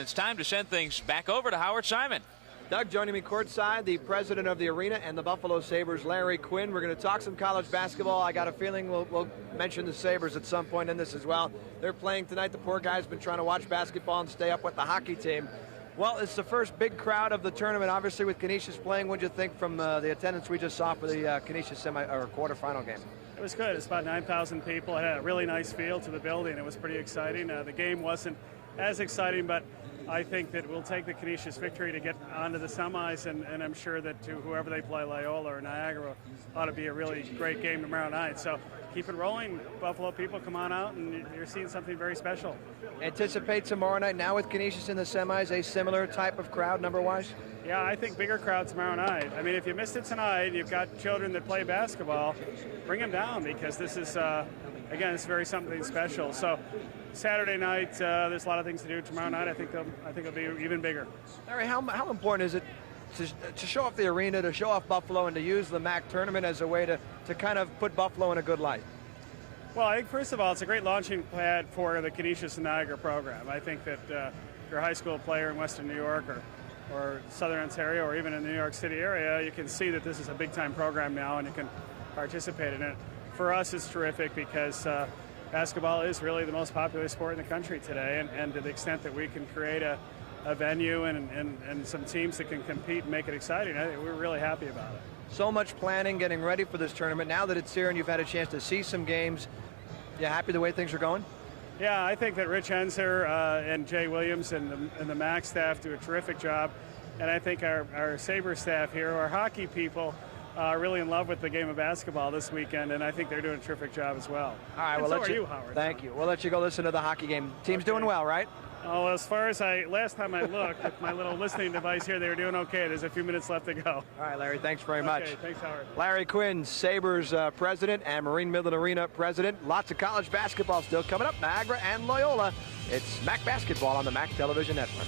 It's time to send things back over to Howard Simon. Doug, joining me courtside, the president of the arena and the Buffalo Sabres, Larry Quinn. We're going to talk some college basketball. I got a feeling we'll mention the Sabres at some point in this as well. They're playing tonight. The poor guy's been trying to watch basketball and stay up with the hockey team. Well, it's the first big crowd of the tournament, obviously, with Canisius playing. What did you think from the attendance we just saw for the Canisius quarterfinal game? It was good. It's about 9,000 people. It had a really nice feel to the building. It was pretty exciting. The game wasn't as exciting, but I think that we'll take the Canisius victory to get onto the semis, and I'm sure that to whoever they play, Loyola or Niagara, ought to be a really great game tomorrow night. So keep it rolling, Buffalo people. Come on out, and you're seeing something very special. Anticipate tomorrow night, now with Canisius in the semis, a similar type of crowd number-wise? Yeah, I think bigger crowd tomorrow night. I mean, if you missed it tonight, you've got children that play basketball, bring them down, because this is, again, it's very something special. So Saturday night, there's a lot of things to do. Tomorrow night, I think it'll be even bigger. Larry, how important is it to show off the arena, to show off Buffalo, and to use the MAAC tournament as a way to kind of put Buffalo in a good light? Well, I think, first of all, it's a great launching pad for the Canisius and Niagara program. I think that if you're a high school player in Western New York or Southern Ontario or even in the New York City area, you can see that this is a big-time program now and you can participate in it. For us, it's terrific because basketball is really the most popular sport in the country today, and to the extent that we can create a venue and some teams that can compete and make it exciting, I think we're really happy about it. So much planning, getting ready for this tournament. Now that it's here and you've had a chance to see some games, you happy the way things are going? Yeah, I think that Rich Henser and Jay Williams and the MAAC staff do a terrific job, and I think our Sabre staff here, our hockey people, are really in love with the game of basketball this weekend, and I think they're doing a terrific job as well. All right, and well, so are you, Howard. Thank you. We'll let you go listen to the hockey game. Team's doing well, right? Oh, as far as last time I looked with my little listening device here, they were doing okay. There's a few minutes left to go. All right, Larry, thanks very much. Okay, thanks, Howard. Larry Quinn, Sabres president and Marine Midland Arena president. Lots of college basketball still coming up. Niagara and Loyola. It's MAAC basketball on the MAAC Television Network.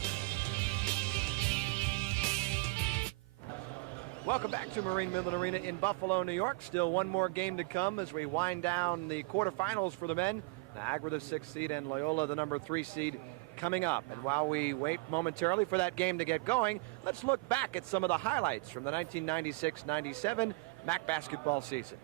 Welcome back to Marine Midland Arena in Buffalo, New York. Still one more game to come as we wind down the quarterfinals for the men. Niagara, the 6th seed, and Loyola, the number 3 seed, coming up. And while we wait momentarily for that game to get going, let's look back at some of the highlights from the 1996-97 MAAC basketball season.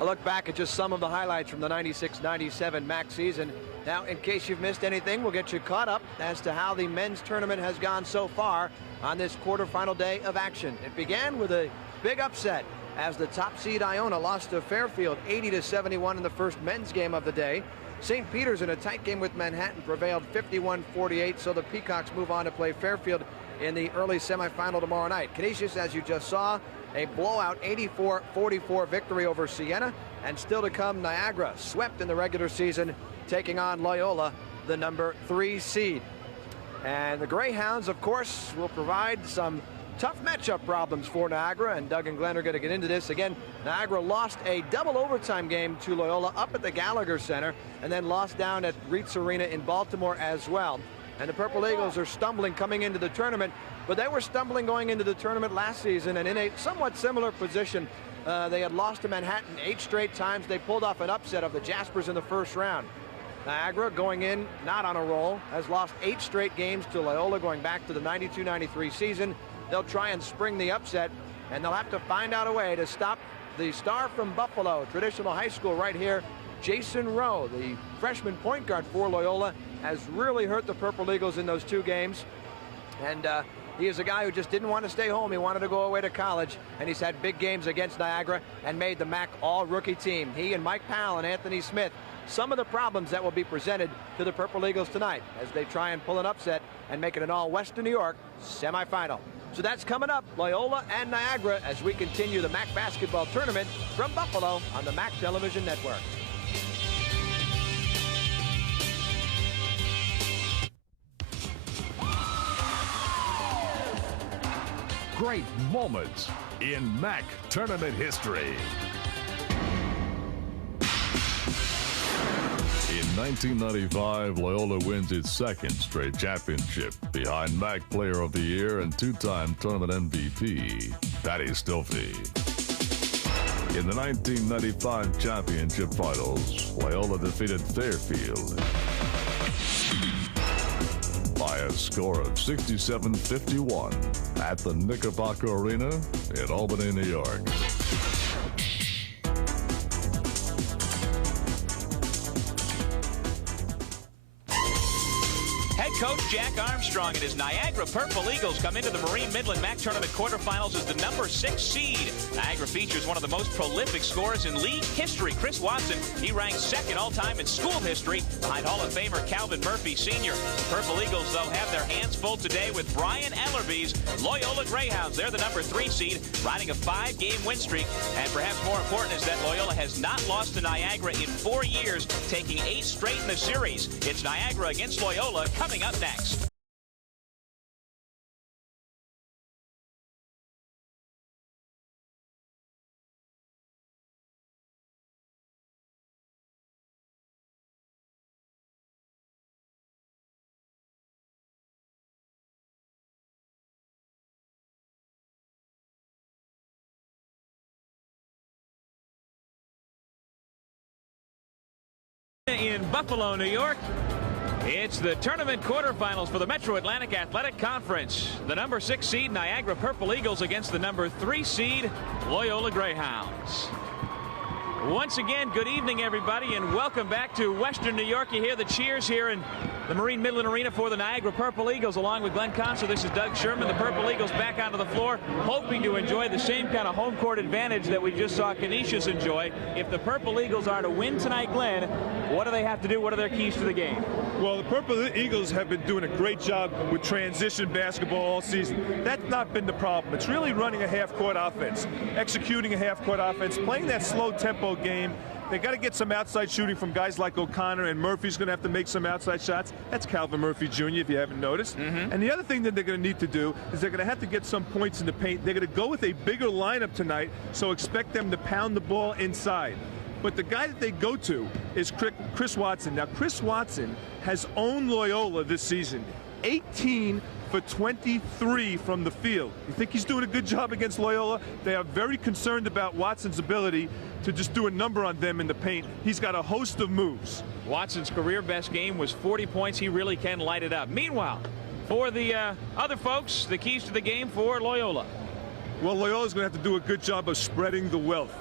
A look back at just some of the highlights from the 96-97 MAAC season. Now, in case you've missed anything, we'll get you caught up as to how the men's tournament has gone so far on this quarterfinal day of action. It began with a big upset as the top seed Iona lost to Fairfield 80-71 in the first men's game of the day. St. Peter's, in a tight game with Manhattan, prevailed 51-48, so the Peacocks move on to play Fairfield in the early semifinal tomorrow night. Canisius, as you just saw, a blowout 84-44 victory over Siena, and still to come, Niagara swept in the regular season, taking on Loyola, the number 3 seed. And the Greyhounds, of course, will provide some tough matchup problems for Niagara, and Doug and Glenn are going to get into this. Again, Niagara lost a double overtime game to Loyola up at the Gallagher Center, and then lost down at Reitz Arena in Baltimore as well. And the Purple Eagles are stumbling coming into the tournament, but they were stumbling going into the tournament last season, and in a somewhat similar position. They had lost to Manhattan 8 straight times. They pulled off an upset of the Jaspers in the first round. Niagara, going in not on a roll, has lost 8 straight games to Loyola going back to the 92-93 season. They'll try and spring the upset, and they'll have to find out a way to stop the star from Buffalo, traditional high school right here, Jason Rowe, the freshman point guard for Loyola, has really hurt the Purple Eagles in those 2 games. And he is a guy who just didn't want to stay home. He wanted to go away to college, and he's had big games against Niagara and made the MAAC all-rookie team. He and Mike Powell and Anthony Smith, some of the problems that will be presented to the Purple Eagles tonight as they try and pull an upset and make it an all-Western New York semifinal. So that's coming up, Loyola and Niagara, as we continue the MAAC basketball tournament from Buffalo on the MAAC Television Network. Great moments in MAAC tournament history. In 1995, Loyola wins its 2nd straight championship behind MAAC Player of the Year and 2-time tournament MVP, Patty Stilfy. In the 1995 championship finals, Loyola defeated Fairfield by a score of 67-51 at the Knickerbocker Arena in Albany, New York. Coach Jack Armstrong and his Niagara Purple Eagles come into the Marine Midland MAAC Tournament quarterfinals as the number 6 seed. Niagara features one of the most prolific scorers in league history, Chris Watson. He ranks 2nd all-time in school history behind Hall of Famer Calvin Murphy Sr. Purple Eagles, though, have their hands full today with Brian Ellerby's Loyola Greyhounds. They're the number 3 seed, riding a 5-game win streak. And perhaps more important is that Loyola has not lost to Niagara in 4 years, taking 8 straight in the series. It's Niagara against Loyola coming up next. In Buffalo, New York, it's the tournament quarterfinals for the Metro Atlantic Athletic Conference. The number 6 seed Niagara Purple Eagles against the number 3 seed Loyola Greyhounds. Once again, good evening, everybody, and welcome back to Western New York. You hear the cheers here in the Marine Midland Arena for the Niagara Purple Eagles. Along with Glenn Conser, this is Doug Sherman. The Purple Eagles back onto the floor, hoping to enjoy the same kind of home court advantage that we just saw Canisius enjoy. If the Purple Eagles are to win tonight, Glenn, what do they have to do? What are their keys to the game? Well, the Purple Eagles have been doing a great job with transition basketball all season. That's not been the problem. It's really running a half-court offense, executing a half-court offense, playing that slow-tempo game. They got to get some outside shooting from guys like O'Connor, and Murphy's going to have to make some outside shots. That's Calvin Murphy Jr., if you haven't noticed. And the other thing that they're going to need to do is they're going to have to get some points in the paint. They're going to go with a bigger lineup tonight, so expect them to pound the ball inside. But the guy that they go to is Chris Watson. Now, Chris Watson has owned Loyola this season. 18 for 23 from the field. You think he's doing a good job against Loyola? They are very concerned about Watson's ability to just do a number on them in the paint. He's got a host of moves. Watson's career best game was 40 points. He really can light it up. Meanwhile, for the other folks, the keys to the game for Loyola. Well, Loyola's going to have to do a good job of spreading the wealth.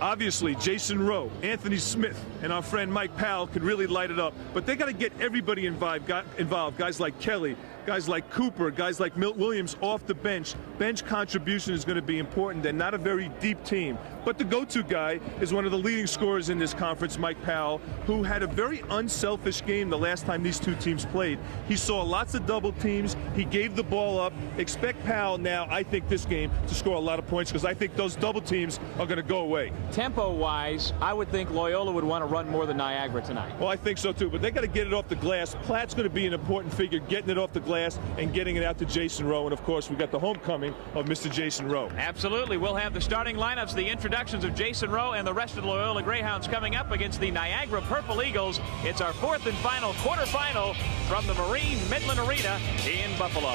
Obviously, Jason Rowe, Anthony Smith, and our friend Mike Powell could really light it up. But they got to get everybody involved. Guys like Kelly, guys like Cooper, guys like Milt Williams off the bench. Bench contribution is going to be important, and not a very deep team. But the go-to guy is one of the leading scorers in this conference, Mike Powell, who had a very unselfish game the last time these two teams played. He saw lots of double teams. He gave the ball up. Expect Powell now, I think, this game to score a lot of points, because I think those double teams are going to go away. Tempo-wise, I would think Loyola would want to run more than Niagara tonight. Well, I think so, too. But they got to get it off the glass. Platt's going to be an important figure, getting it off the glass and getting it out to Jason Rowe. And, of course, we got the homecoming of Mr. Jason Rowe. Absolutely. We'll have the starting lineups, the introductions of Jason Rowe and the rest of the Loyola Greyhounds coming up against the Niagara Purple Eagles. It's our fourth and final quarterfinal from the Marine Midland Arena in Buffalo.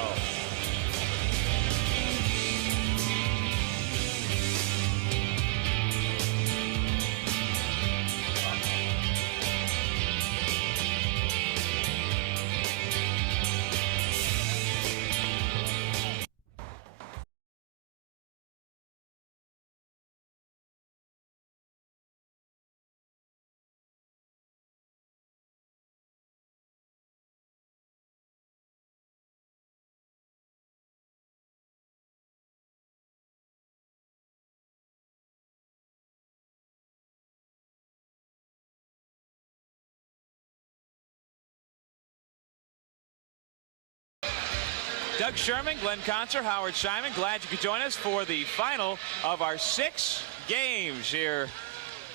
Doug Sherman, Glenn Concert, Howard Simon, glad you could join us for the final of our 6 games here.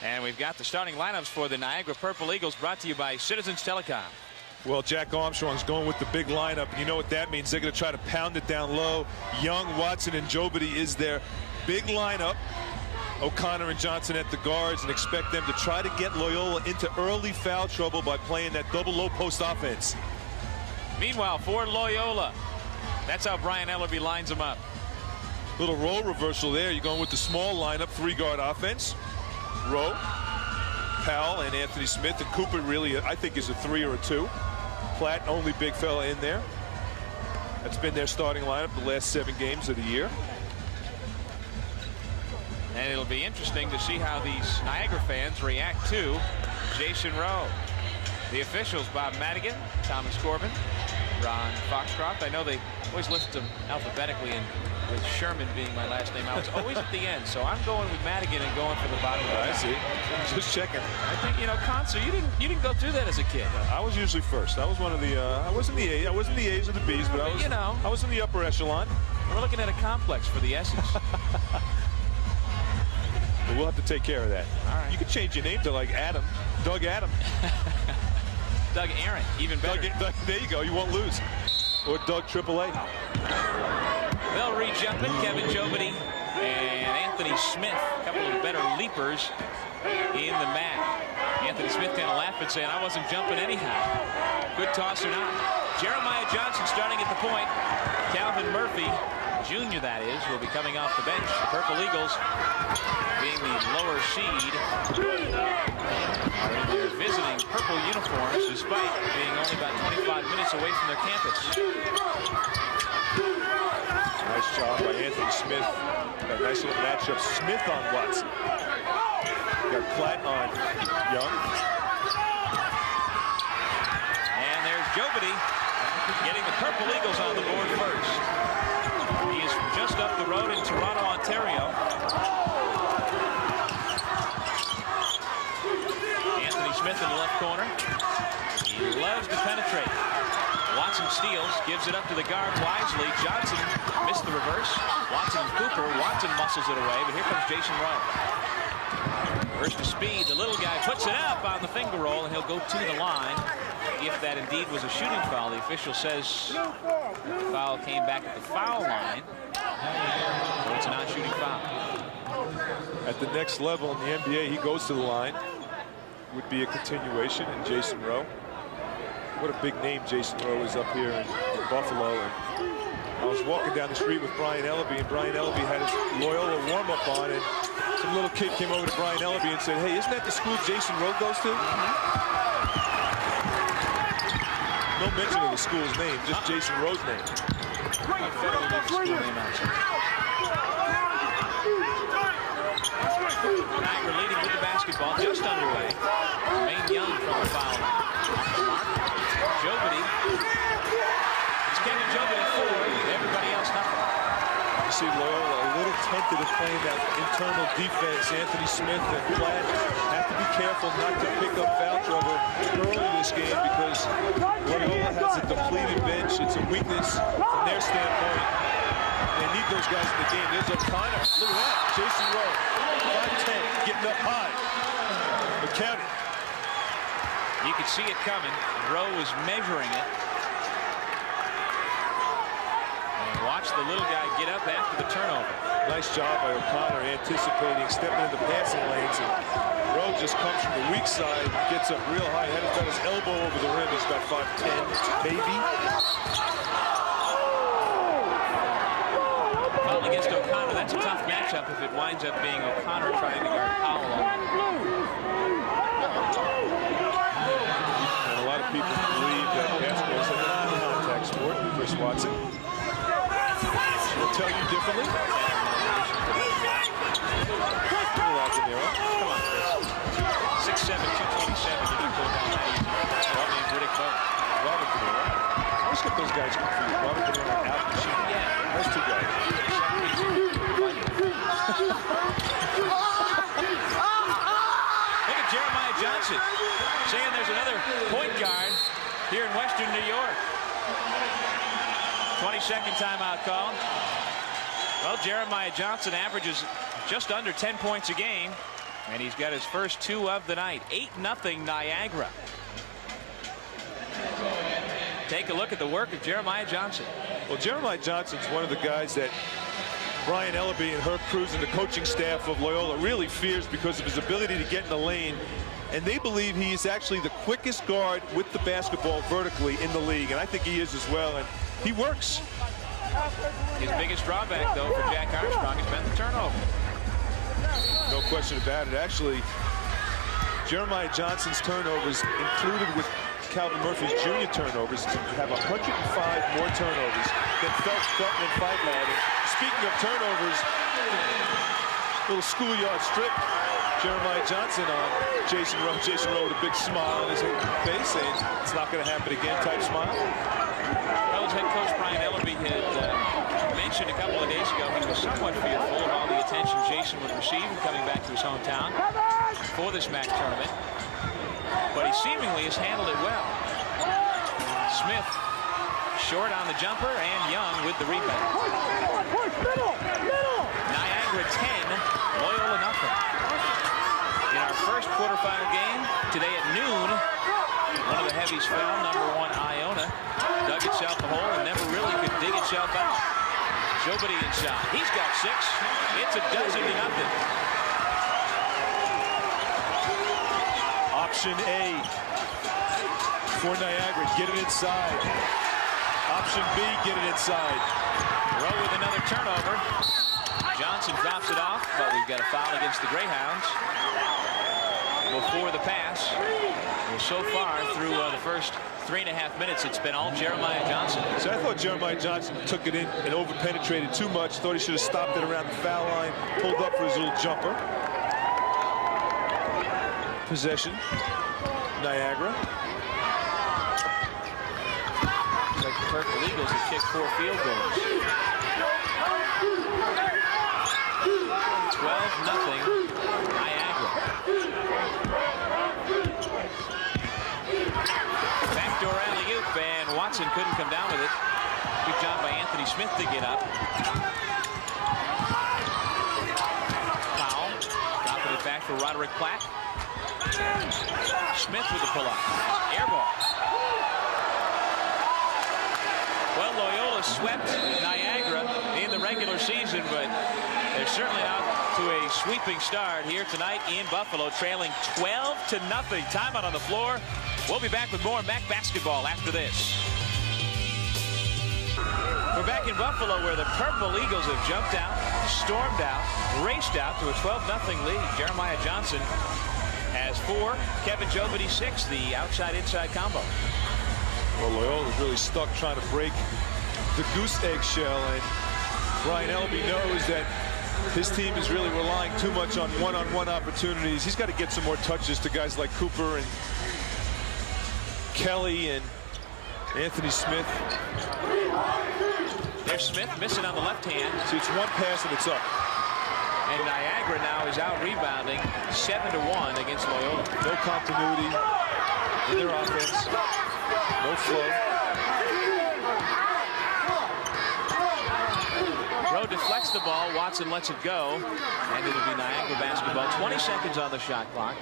And we've got the starting lineups for the Niagara Purple Eagles, brought to you by Citizens Telecom. Well, Jack Armstrong's going with the big lineup. You know what that means. They're going to try to pound it down low. Young, Watson, and Jobity is their big lineup. O'Connor and Johnson at the guards, and expect them to try to get Loyola into early foul trouble by playing that double low post offense. Meanwhile, for Loyola, that's how Brian Ellerby lines them up. Little role reversal there. You're going with the small lineup, 3-guard offense. Rowe, Powell, and Anthony Smith. And Cooper really, I think, is a 3 or a 2. Platt, only big fella in there. That's been their starting lineup the last 7 games of the year. And it'll be interesting to see how these Niagara fans react to Jason Rowe. The officials, Bob Madigan, Thomas Corbin, Ron Foxcroft. I know they always list them alphabetically, and with Sherman being my last name, I was always at the end. So I'm going with Madigan and going for the bottom. I see. Just checking. I think, you know, Concert, you didn't go through that as a kid. I was usually first. I was one of the. I wasn't the A. I wasn't the A's or the B's, but I was. You know, I was in the upper echelon. We're looking at a complex for the S's. But we'll have to take care of that. All right. You could change your name to like Adam, Doug Adam. Doug Aaron, even better. Doug, there you go. You won't lose. Or Doug AAA. They'll re-jump it. Kevin Jobity and Anthony Smith, a couple of better leapers in the MAAC. Anthony Smith kind of laughing, saying, I wasn't jumping anyhow. Good toss or not. Jeremiah Johnson starting at the point. Calvin Murphy, Jr., that is, will be coming off the bench. The Purple Eagles, being the lower seed, are in their visiting purple uniforms, despite being only about 25 minutes away from their campus. Nice job by Anthony Smith. Got a nice little matchup. Smith on Watson. Got Platt on Young. And there's Jobity getting the Purple Eagles on the board first. He is from just up the road in Toronto, Ontario. Anthony Smith in the left corner. He loves to penetrate. Watson steals, gives it up to the guard wisely. Johnson missed the reverse. Watson and Cooper. Watson muscles it away, but here comes Jason Rowe. First to speed, the little guy puts it up on the finger roll, and he'll go to the line. If that indeed was a shooting foul, the official says the foul came back at the foul line. So it's a non-shooting foul. At the next level in the NBA, he goes to the line. Would be a continuation in Jason Rowe. What a big name Jason Rowe is up here in Buffalo. And I was walking down the street with Brian Ellerby, and Brian Ellerby had his Loyola warm-up on, and some little kid came over to Brian Ellerby and said, hey, isn't that the school Jason Rowe goes to? No mention of the school's name, just Jason Rowe's name. Niagara leading with the basketball, just underway. Maine Young from the foul line. Mark. Jobity. It's Kevin Jobity 4. Everybody else nothing. You see Loyola a little tentative playing that internal defense. Anthony Smith and Platt have to be careful not to pick up foul trouble early in this game because Loyola has a depleted bench. It's a weakness from their standpoint. They need those guys in the game. There's O'Connor. Look at that. Jason Rowe. 5'10", getting up high. But count it. You could see it coming. Rowe was measuring it. And watch the little guy get up after the turnover. Nice job by O'Connor anticipating, stepping into the passing lanes. And Rowe just comes from the weak side, gets up real high. Had got his elbow over the rim. He's about 5'10", maybe. Foul against O'Connor. That's a tough matchup if it winds up being O'Connor trying to guard Powell. And a lot of people believe that basketball is a non-contact sport. Chris Watson will tell you differently. Come on, Chris. 6'7", 227. You're not going down that easy. Robert and Riddick both. Robert Canero. I always get those guys confused. Robert Canero and Al Pacino. Yeah. Those two guys. Look at Jeremiah Johnson saying there's another point guard here in Western New York. 22nd timeout call. Well, Jeremiah Johnson averages just under 10 points a game, and he's got his first 2 of the night. 8-0 Niagara. Take a look at the work of Jeremiah Johnson. Well, Jeremiah Johnson's one of the guys that Brian Ellaby and Herb Cruz and the coaching staff of Loyola really fears because of his ability to get in the lane. And they believe he is actually the quickest guard with the basketball vertically in the league. And I think he is as well. And he works. His biggest drawback, though, for Jack Armstrong has been the turnover. No question about it. Actually, Jeremiah Johnson's turnovers included with Calvin Murphy's junior turnovers to have 105 more turnovers than Felton and Fight had. And speaking of turnovers, little schoolyard strip. Jeremiah Johnson on Jason Rowe. Jason Rowe with a big smile on his face, saying it's not going to happen again type smile. Well, as head coach Brian Ellaby had mentioned a couple of days ago, he was somewhat fearful of all the attention Jason would receive in coming back to his hometown for this MAAC tournament. But he seemingly has handled it well. Smith short on the jumper, and Young with the rebound. Niagara 10, Loyola nothing. In our first quarterfinal game today at noon, one of the heavies fell. #1 Iona dug itself a hole and never really could dig itself out. Jobity inside. He's got 6. It's a dozen to nothing. Option A for Niagara. Get it inside. Option B, get it inside. Rowe with another turnover. Johnson drops it off, but we've got a foul against the Greyhounds before the pass. Well, so far through the first 3.5 minutes, it's been all Jeremiah Johnson. So I thought Jeremiah Johnson took it in and over-penetrated too much. Thought he should have stopped it around the foul line, pulled up for his little jumper. Possession, Niagara. Like the Purple Eagles have kicked 4 field goals. 12-0 Niagara. Backdoor alley-oop, and Watson couldn't come down with it. Good job by Anthony Smith to get up. Foul. Dropping it back for Roderick Platt. Smith with the pull-up. Air ball. Well, Loyola swept Niagara in the regular season, but they're certainly not to a sweeping start here tonight in Buffalo, trailing 12-0. Timeout on the floor. We'll be back with more MAAC basketball after this. We're back in Buffalo, where the Purple Eagles have jumped out, stormed out, raced out to a 12-0 lead. Jeremiah Johnson has 4. Kevin Jobity 6, the outside-inside combo. Well, Loyola's really stuck trying to break the goose egg shell, and Brian Ellaby knows that His team is really relying too much on one-on-one opportunities. He's got to get some more touches to guys like Cooper and Kelly and Anthony Smith. There's Smith missing on the left hand. See, it's one pass and it's up. And Niagara now is out rebounding 7-1 against Loyola. No continuity in their offense. No flow. Rowe deflects the ball. Watson lets it go. And it'll be Niagara basketball. 20 seconds on the shot clock.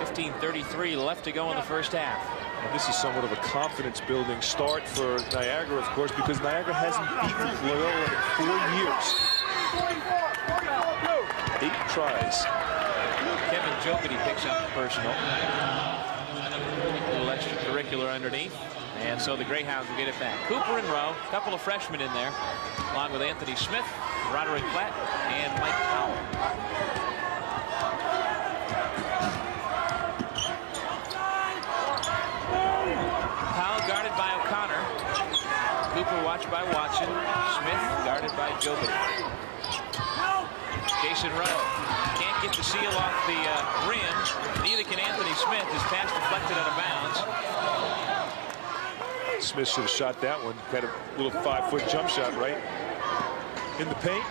15:33 left to go in the first half. And this is somewhat of a confidence-building start for Niagara, of course, because Niagara hasn't beaten Loyola in 4 years. 8 tries. Kevin Jokety picks up the personal. A little extracurricular underneath. And so the Greyhounds will get it back. Cooper and Rowe, a couple of freshmen in there, along with Anthony Smith, Roderick Platt, and Mike Powell. Powell guarded by O'Connor. Cooper watched by Watson. Smith guarded by Jokety. Jason Rowe can't get the seal off the rim. Neither can Anthony Smith. His pass deflected out of bounds. Smith should have shot that one. Had a little 5-foot jump shot right in the paint.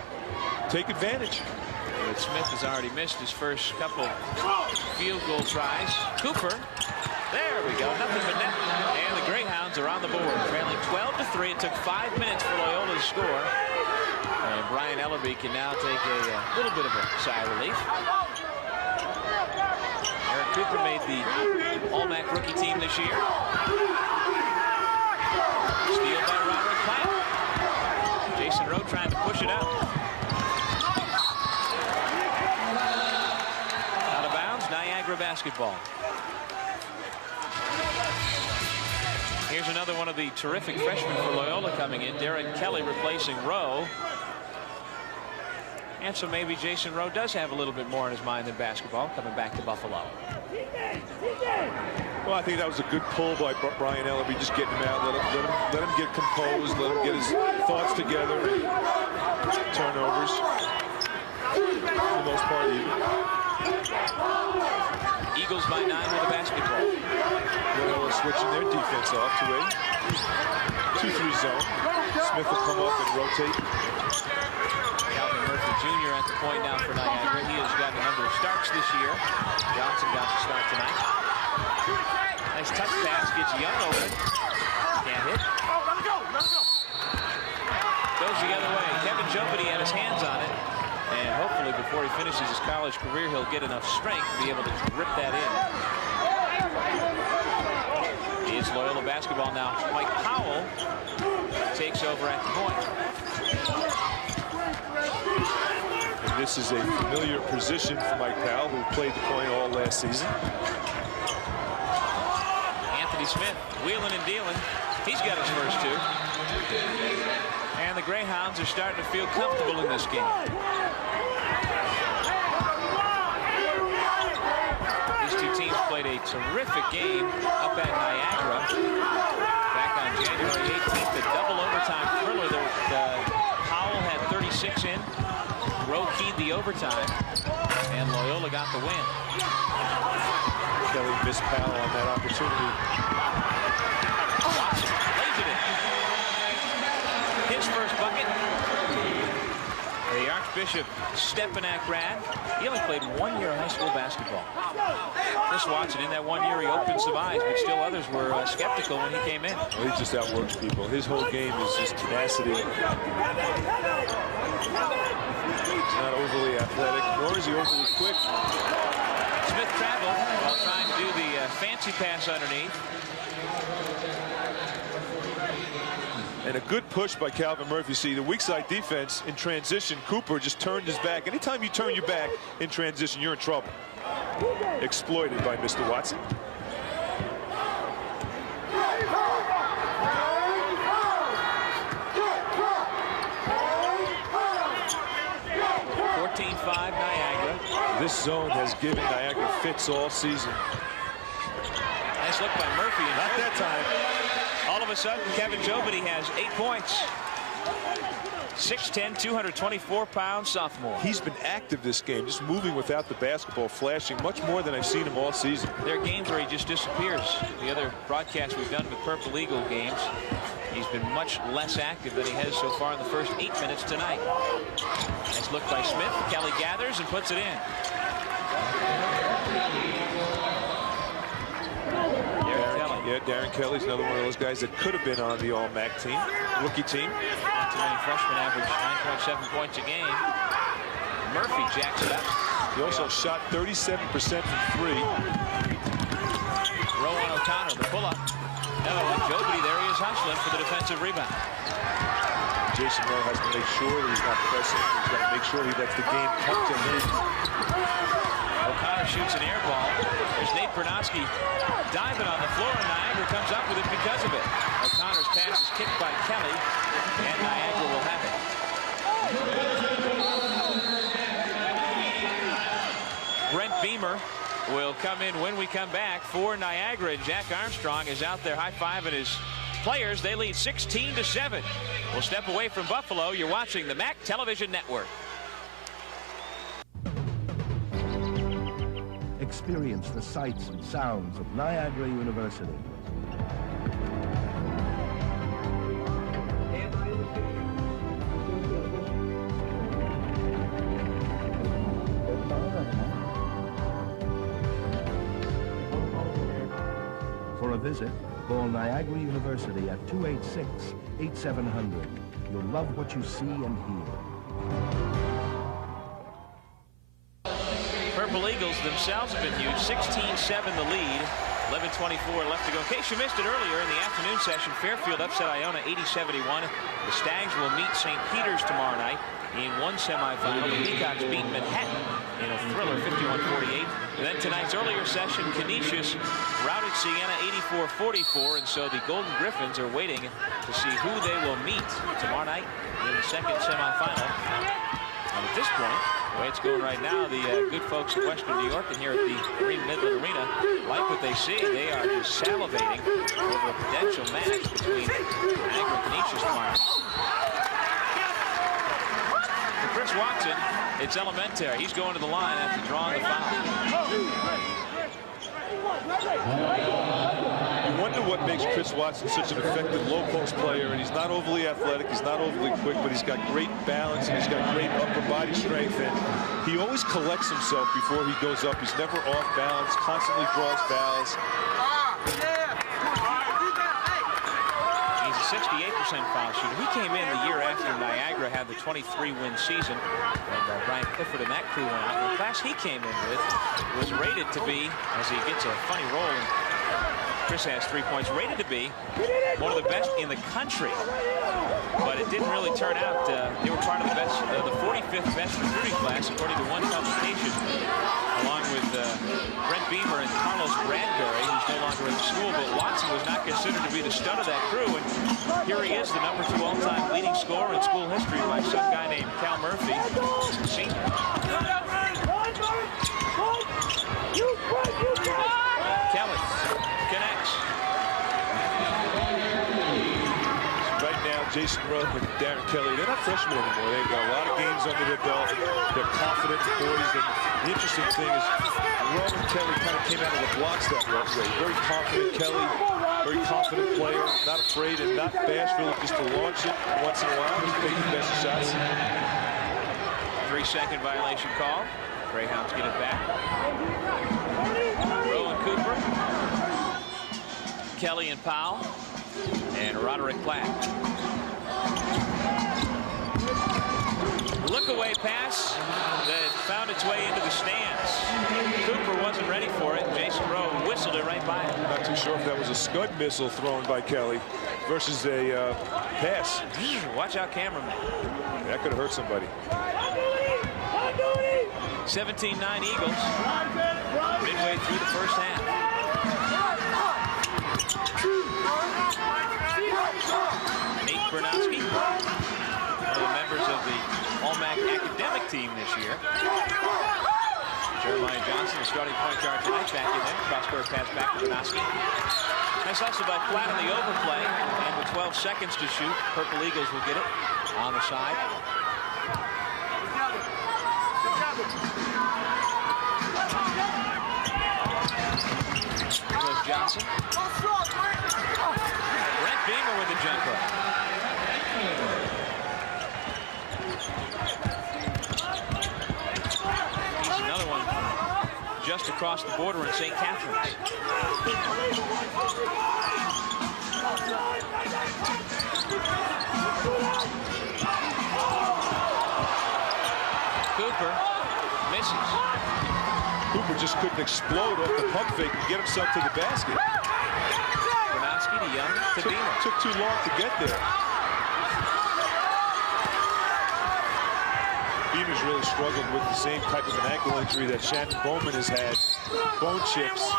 Take advantage. But Smith has already missed his first couple field goal tries. Cooper. There we go. Nothing but net. And the Greyhounds are on the board, trailing 12-3. It took 5 minutes for Loyola to score. And Brian Ellerby can now take a little bit of a sigh of relief. Eric Cooper made the All-MAAC rookie team this year. Steal by Roderick Platt. Jason Rowe trying to push it out. Out of bounds, Niagara basketball. Here's another one of the terrific freshmen for Loyola coming in. Darren Kelly replacing Rowe. And so maybe Jason Rowe does have a little bit more in his mind than basketball coming back to Buffalo. Well, I think that was a good pull by Brian Ellerby, just getting him out, let him get composed, let him get his thoughts together. Turnovers, for the most part, even. Eagles by 9 with a basketball. Loyola switching their defense off to a 2-3 zone. Smith will come up and rotate. Calvin Murphy Jr. at the point now for Niagara. He has gotten a number of starts this year. Johnson got the start tonight. Nice touch pass, gets Young open. Can't hit. Goes the other way. Kevin Jokety had his hands on it. And hopefully before he finishes his college career, he'll get enough strength to be able to rip that in. It's Loyola basketball now. Mike Powell takes over at the point. And this is a familiar position for Mike Powell, who played the point all last season. Anthony Smith wheeling and dealing. He's got his first 2. And the Greyhounds are starting to feel comfortable in this game. These two teams played a terrific game up at Niagara back on January 18th. A double overtime thriller. Powell had 36 in. Rowe keyed the overtime. And Loyola got the win. Kelly missed Powell on that opportunity. Watson lays it in. His first bucket. The Archbishop Stepanak grad. He only played 1 year of high school basketball. Chris Watson, in that 1 year, he opened some eyes, but still others were skeptical when he came in. Well, he just outworks people. His whole game is just tenacity. He's not overly athletic, nor is he overly quick. Smith traveled while trying to do the fancy pass underneath. And a good push by Calvin Murphy. See, the weak side defense in transition, Cooper just turned his back. Anytime you turn your back in transition, you're in trouble. Exploited by Mr. Watson. Niagara. This zone has given Niagara fits all season. Nice look by Murphy. Not that time. All of a sudden, Kevin Jokety has 8 points. 6'10", 224-pound sophomore. He's been active this game, just moving without the basketball, flashing much more than I've seen him all season. There are games where he just disappears. The other broadcasts we've done with Purple Eagle games, he's been much less active than he has so far in the first 8 minutes tonight. Nice look by Smith. Kelly gathers and puts it in. Yeah, Darren Kelly's another one of those guys that could have been on the All-MAAC team, rookie team. Freshman average 9.7 points a game. Murphy jacks it up. He also shot 37% from three. Rowan O'Connor, the pull-up. Another one. Jobity, there he is hustling for the defensive rebound. Jason Rowe has to make sure that he's not pressing. He's got to make sure he lets the game come to him. O'Connor shoots an air ball. There's Nate Bernowski diving on the floor, and Niagara comes up with it because of it. O'Connor's pass is kicked by Kelly, and Niagara will have it. Brent Beamer will come in when we come back for Niagara, and Jack Armstrong is out there high-fiving his players. They lead 16-7. We'll step away from Buffalo. You're watching the MAAC Television Network. Experience the sights and sounds of Niagara University. For a visit, call Niagara University at 286-8700. You'll love what you see and hear. Purple Eagles themselves have been huge. 16-7 the lead. 11:24 left to go. In case you missed it earlier in the afternoon session, Fairfield upset Iona 80-71. The Stags will meet St. Peter's tomorrow night in one semifinal. The Peacocks beat Manhattan in a thriller 51-48. And then tonight's earlier session, Canisius routed Siena 84-44, and so the Golden Griffins are waiting to see who they will meet tomorrow night in the second semifinal. And at this point, the way it's going right now, the good folks in Western New York and here at the Green Midland Arena like what they see. They are just salivating over a potential match between Niagara and Canisius tomorrow. For Chris Watson, it's elementary. He's going to the line after drawing the foul. You wonder what makes Chris Watson such an effective low-post player, and he's not overly athletic, he's not overly quick, but he's got great balance and he's got great upper body strength, and he always collects himself before he goes up. He's never off balance, constantly draws fouls. He's a 68% foul shooter. He came in the year after Niagara had the 23-win season, and Brian Clifford and that crew went out. And the class he came in with was rated to be, as he gets a funny roll, and Chris has 3 points, rated to be one of the best in the country. But it didn't really turn out. They were part of the best, the 45th best recruiting class, according to one publication, along with Brent Beamer and Carlos Bradbury, who's no longer in the school. But Watson was not considered to be the stud of that crew, and here he is, the number 2 all-time leading scorer in school history by some guy named Cal Murphy, senior. Kelly connects. Right now, Jason Rowe and Darren Kelly, they're not freshmen anymore. They've got a lot of games under their belt. They're confident in the 40s. And the interesting thing is Rowe and Kelly kind of came out of the blocks that way. Very confident Kelly, very confident player, not afraid and not bashful just to launch it once in a while. Just take the best shots. 3-second violation call. Greyhounds get it back. Rowe and Cooper. Kelly and Powell. And Roderick Platt. Look away pass that found its way into the stands. Cooper wasn't ready for it. Jason Rowe whistled it right by him. Not too sure if that was a Scud missile thrown by Kelly versus a pass. Watch out, cameraman. That could have hurt somebody. 17-9 Eagles. Midway through the first half. Nate Bernowski, one of the members of the All-MAAC academic team this year. Jeremiah Johnson, the starting point guard tonight, back in there. Cross-court pass back to Bernowski. This also by flat in the overplay, and with 12 seconds to shoot, Purple Eagles will get it on the side. Here goes Johnson. Brent Beamer with the jumper. He's another one just across the border in St. Catharines. Cooper misses. Cooper just couldn't explode off the pump fake and get himself to the basket. Gronowski to Young to Beamer. Took too long to get there. Beamer's really struggled with the same type of an ankle injury that Shannon Bowman has had, bone chips,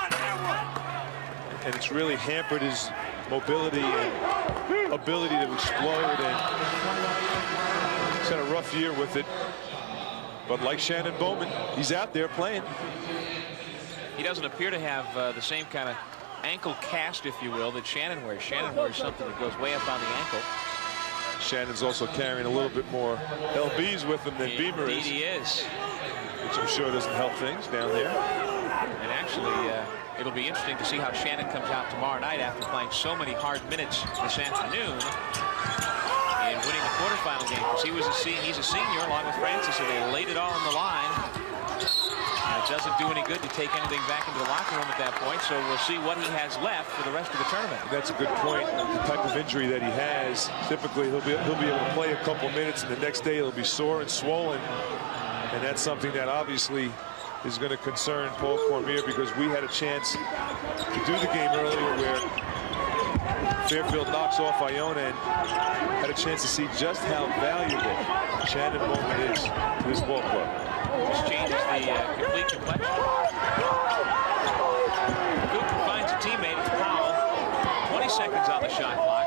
and it's really hampered his mobility and ability to explode, and he's had a rough year with it. But like Shannon Bowman, he's out there playing. He doesn't appear to have the same kind of ankle cast, if you will, that Shannon wears. Shannon wears something that goes way up on the ankle. Shannon's also carrying a little bit more LBs with him than Beamer is. Indeed he is. Which I'm sure doesn't help things down there. And actually, it'll be interesting to see how Shannon comes out tomorrow night after playing so many hard minutes this afternoon in winning the quarterfinal game, because he's a senior along with Francis, and they laid it all on the line. And it doesn't do any good to take anything back into the locker room at that point, so we'll see what he has left for the rest of the tournament. That's a good point. The type of injury that he has, typically he'll be able to play a couple minutes, and the next day he'll be sore and swollen. And that's something that obviously is going to concern Paul Cormier, because we had a chance to do the game earlier where Fairfield knocks off Iona and had a chance to see just how valuable Shannon Bowman is to this ball club. Just changes the complete complexion. Cooper finds a teammate, it's Powell. 20 seconds on the shot clock.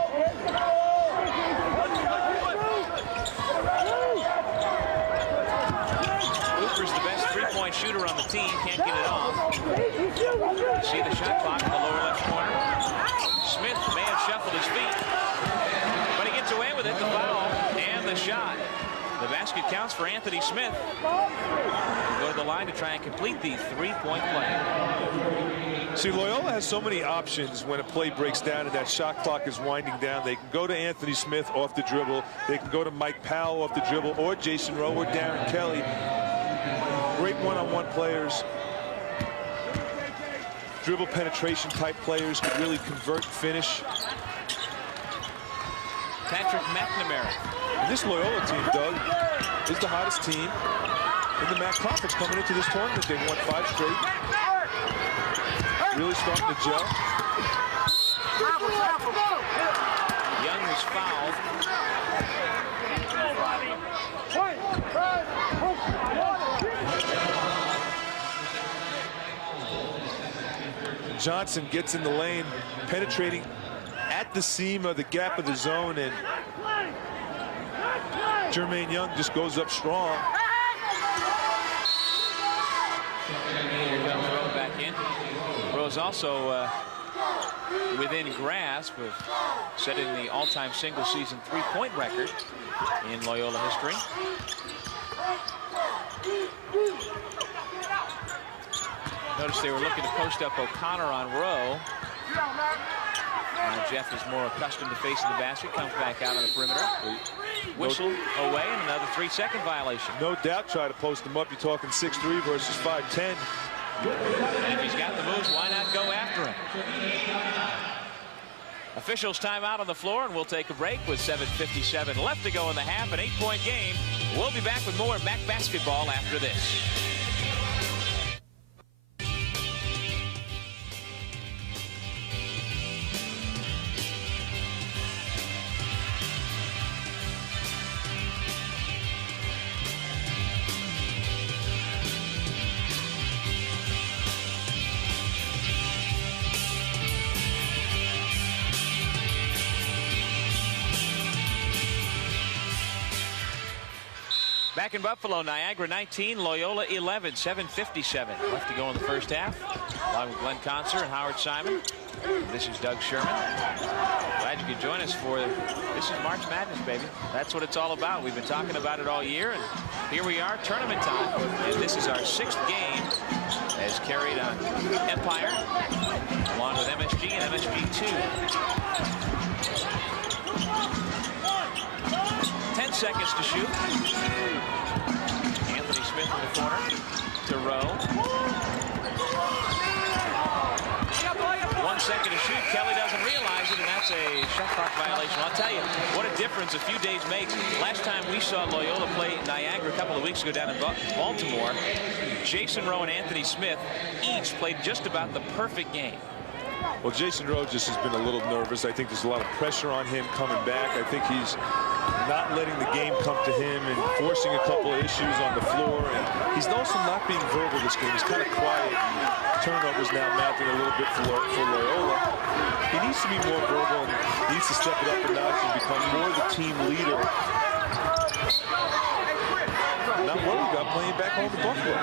Cooper's the best three-point shooter on the team, can't get it off. You see the shot clock in the lower left corner. Smith may have shuffled his feet, but he gets away with it, the foul and the shot. The basket counts for Anthony Smith. He'll go to the line to try and complete the three-point play. See, Loyola has so many options when a play breaks down and that shot clock is winding down. They can go to Anthony Smith off the dribble. They can go to Mike Powell off the dribble, or Jason Rowe or Darren Kelly. Great one-on-one players. Dribble penetration type players could really convert and finish. Patrick McNamara. And this Loyola team, Doug, is the hottest team in the MAAC conference coming into this tournament. They've won 5 straight. Really starting to gel. Young was fouled. Johnson gets in the lane, penetrating at the seam of the gap of the zone, and Jermaine Young just goes up strong. Here comes Rowe back in. Rowe's also within grasp of setting the all-time single-season three-point record in Loyola history. Notice they were looking to post up O'Connor on Rowe. Now Jeff is more accustomed to facing the basket, comes back out on the perimeter. Whistle away, and another 3-second violation. No doubt try to post him up. You're talking 6'3" versus 5'10". And if he's got the moves, why not go after him? Officials timeout on the floor, and we'll take a break with 7:57 left to go in the half. An 8-point game. We'll be back with more MAAC basketball after this. Back in Buffalo, Niagara 19, Loyola 11, 7:57 left to go in the first half. Along with Glenn Concert and Howard Simon. This is Doug Sherman. Glad you could join us for this is March Madness, baby. That's what it's all about. We've been talking about it all year, and here we are, tournament time. And this is our 6th game as carried on Empire, along with MSG and MSG2. 10 seconds to shoot. Anthony Smith in the corner to Rowe. 1 second to shoot. Kelly doesn't realize it, and that's a shot clock violation. I'll tell you what a difference a few days makes. Last time we saw Loyola play Niagara a couple of weeks ago down in Baltimore, Jason Rowe and Anthony Smith each played just about the perfect game. Well, Jason Rowe just has been a little nervous. I think there's a lot of pressure on him coming back. I think he's not letting the game come to him and forcing a couple of issues on the floor. And he's also not being verbal this game. He's kind of quiet. Turnovers now mounting a little bit for Loyola. He needs to be more verbal and needs to step it up a notch and become more the team leader. Not worried about playing back home to Buffalo.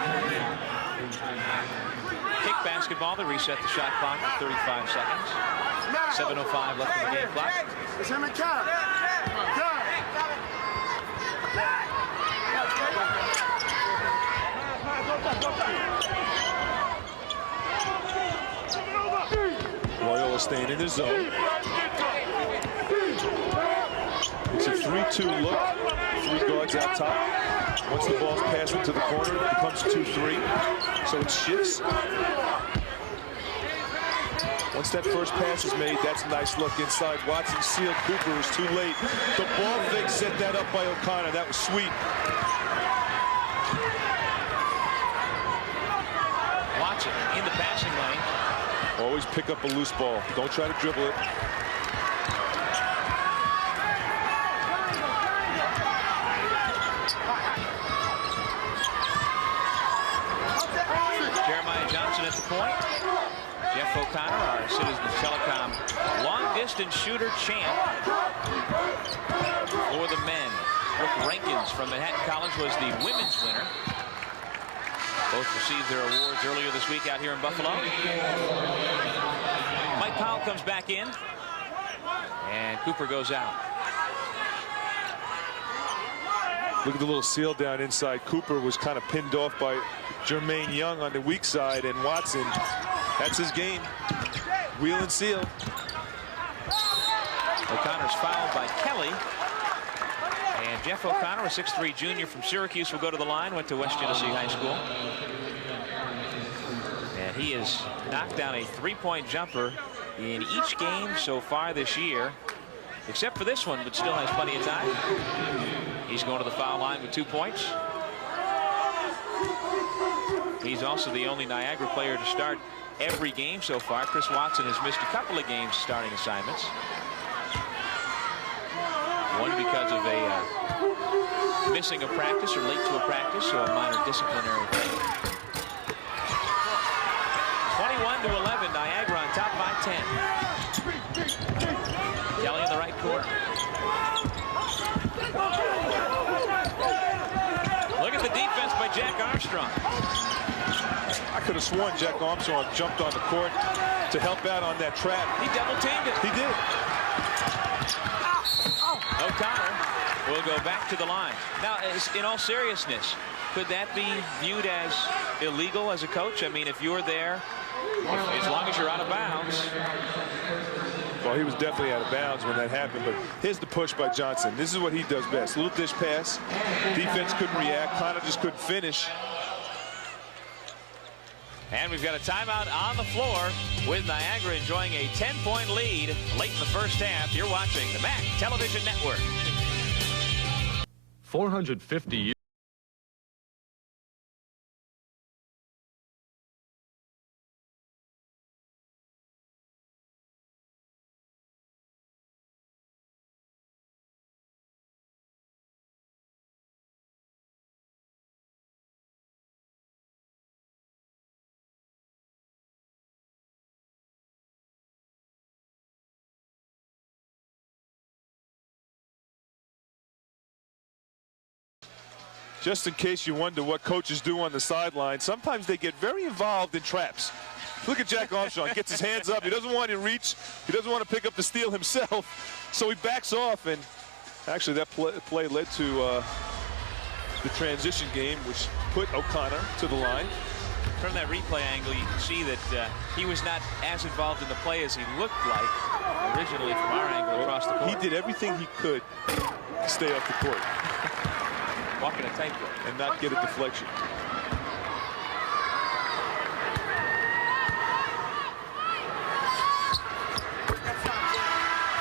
Kick basketball to reset the shot clock at 35 seconds. 7:05 left in the game clock. Loyola staying in his zone. It's a 3-2 look. 3 guards out top. Once the ball's passed into the corner, it becomes 2-3. So it shifts. Once that first pass is made, that's a nice look inside. Watson sealed. Cooper was too late. The ball fake set that up by O'Connor. That was sweet. Watson in the passing lane. Always pick up a loose ball. Don't try to dribble it. Jeremiah Johnson at the point. Jeff O'Connor, our Citizens Telecom long-distance shooter champ for the men. Brooke Rankins from Manhattan College was the women's winner. Both received their awards earlier this week out here in Buffalo. Mike Powell comes back in, and Cooper goes out. Look at the little seal down inside. Cooper was kind of pinned off by Jermaine Young on the weak side, and Watson, that's his game. Wheel and seal. O'Connor's fouled by Kelly. And Jeff O'Connor, a 6'3" junior from Syracuse, will go to the line. Went to West Genesee High School. And he has knocked down a 3-point jumper in each game so far this year, except for this one, but still has plenty of time. He's going to the foul line with 2 points. He's also the only Niagara player to start every game so far. Chris Watson has missed a couple of games starting assignments. One because of a missing a practice or late to a practice, so a minor disciplinary thing. 21-11, Niagara on top by 10. Kelly in the right court. Look at the defense by Jack Armstrong. I could have sworn Jack Armstrong jumped on the court to help out on that trap. He double teamed it. He did. O'Connor will go back to the line. Now, in all seriousness, could that be viewed as illegal as a coach? I mean, if you're there, as long as you're out of bounds. Well, he was definitely out of bounds when that happened, but here's the push by Johnson. This is what he does best. Little dish pass. Defense couldn't react. Connor just couldn't finish. And we've got a timeout on the floor with Niagara enjoying a 10-point lead late in the first half. You're watching the MAAC Television Network. 450 years. Just in case you wonder what coaches do on the sideline, sometimes they get very involved in traps. Look at Jack Armstrong, gets his hands up. He doesn't want to reach. He doesn't want to pick up the steal himself. So he backs off, and actually that play led to the transition game, which put O'Connor to the line. From that replay angle, you can see that he was not as involved in the play as he looked like originally from our angle across the court. He did everything he could to stay off the court. Walking a tightrope. And not get a deflection.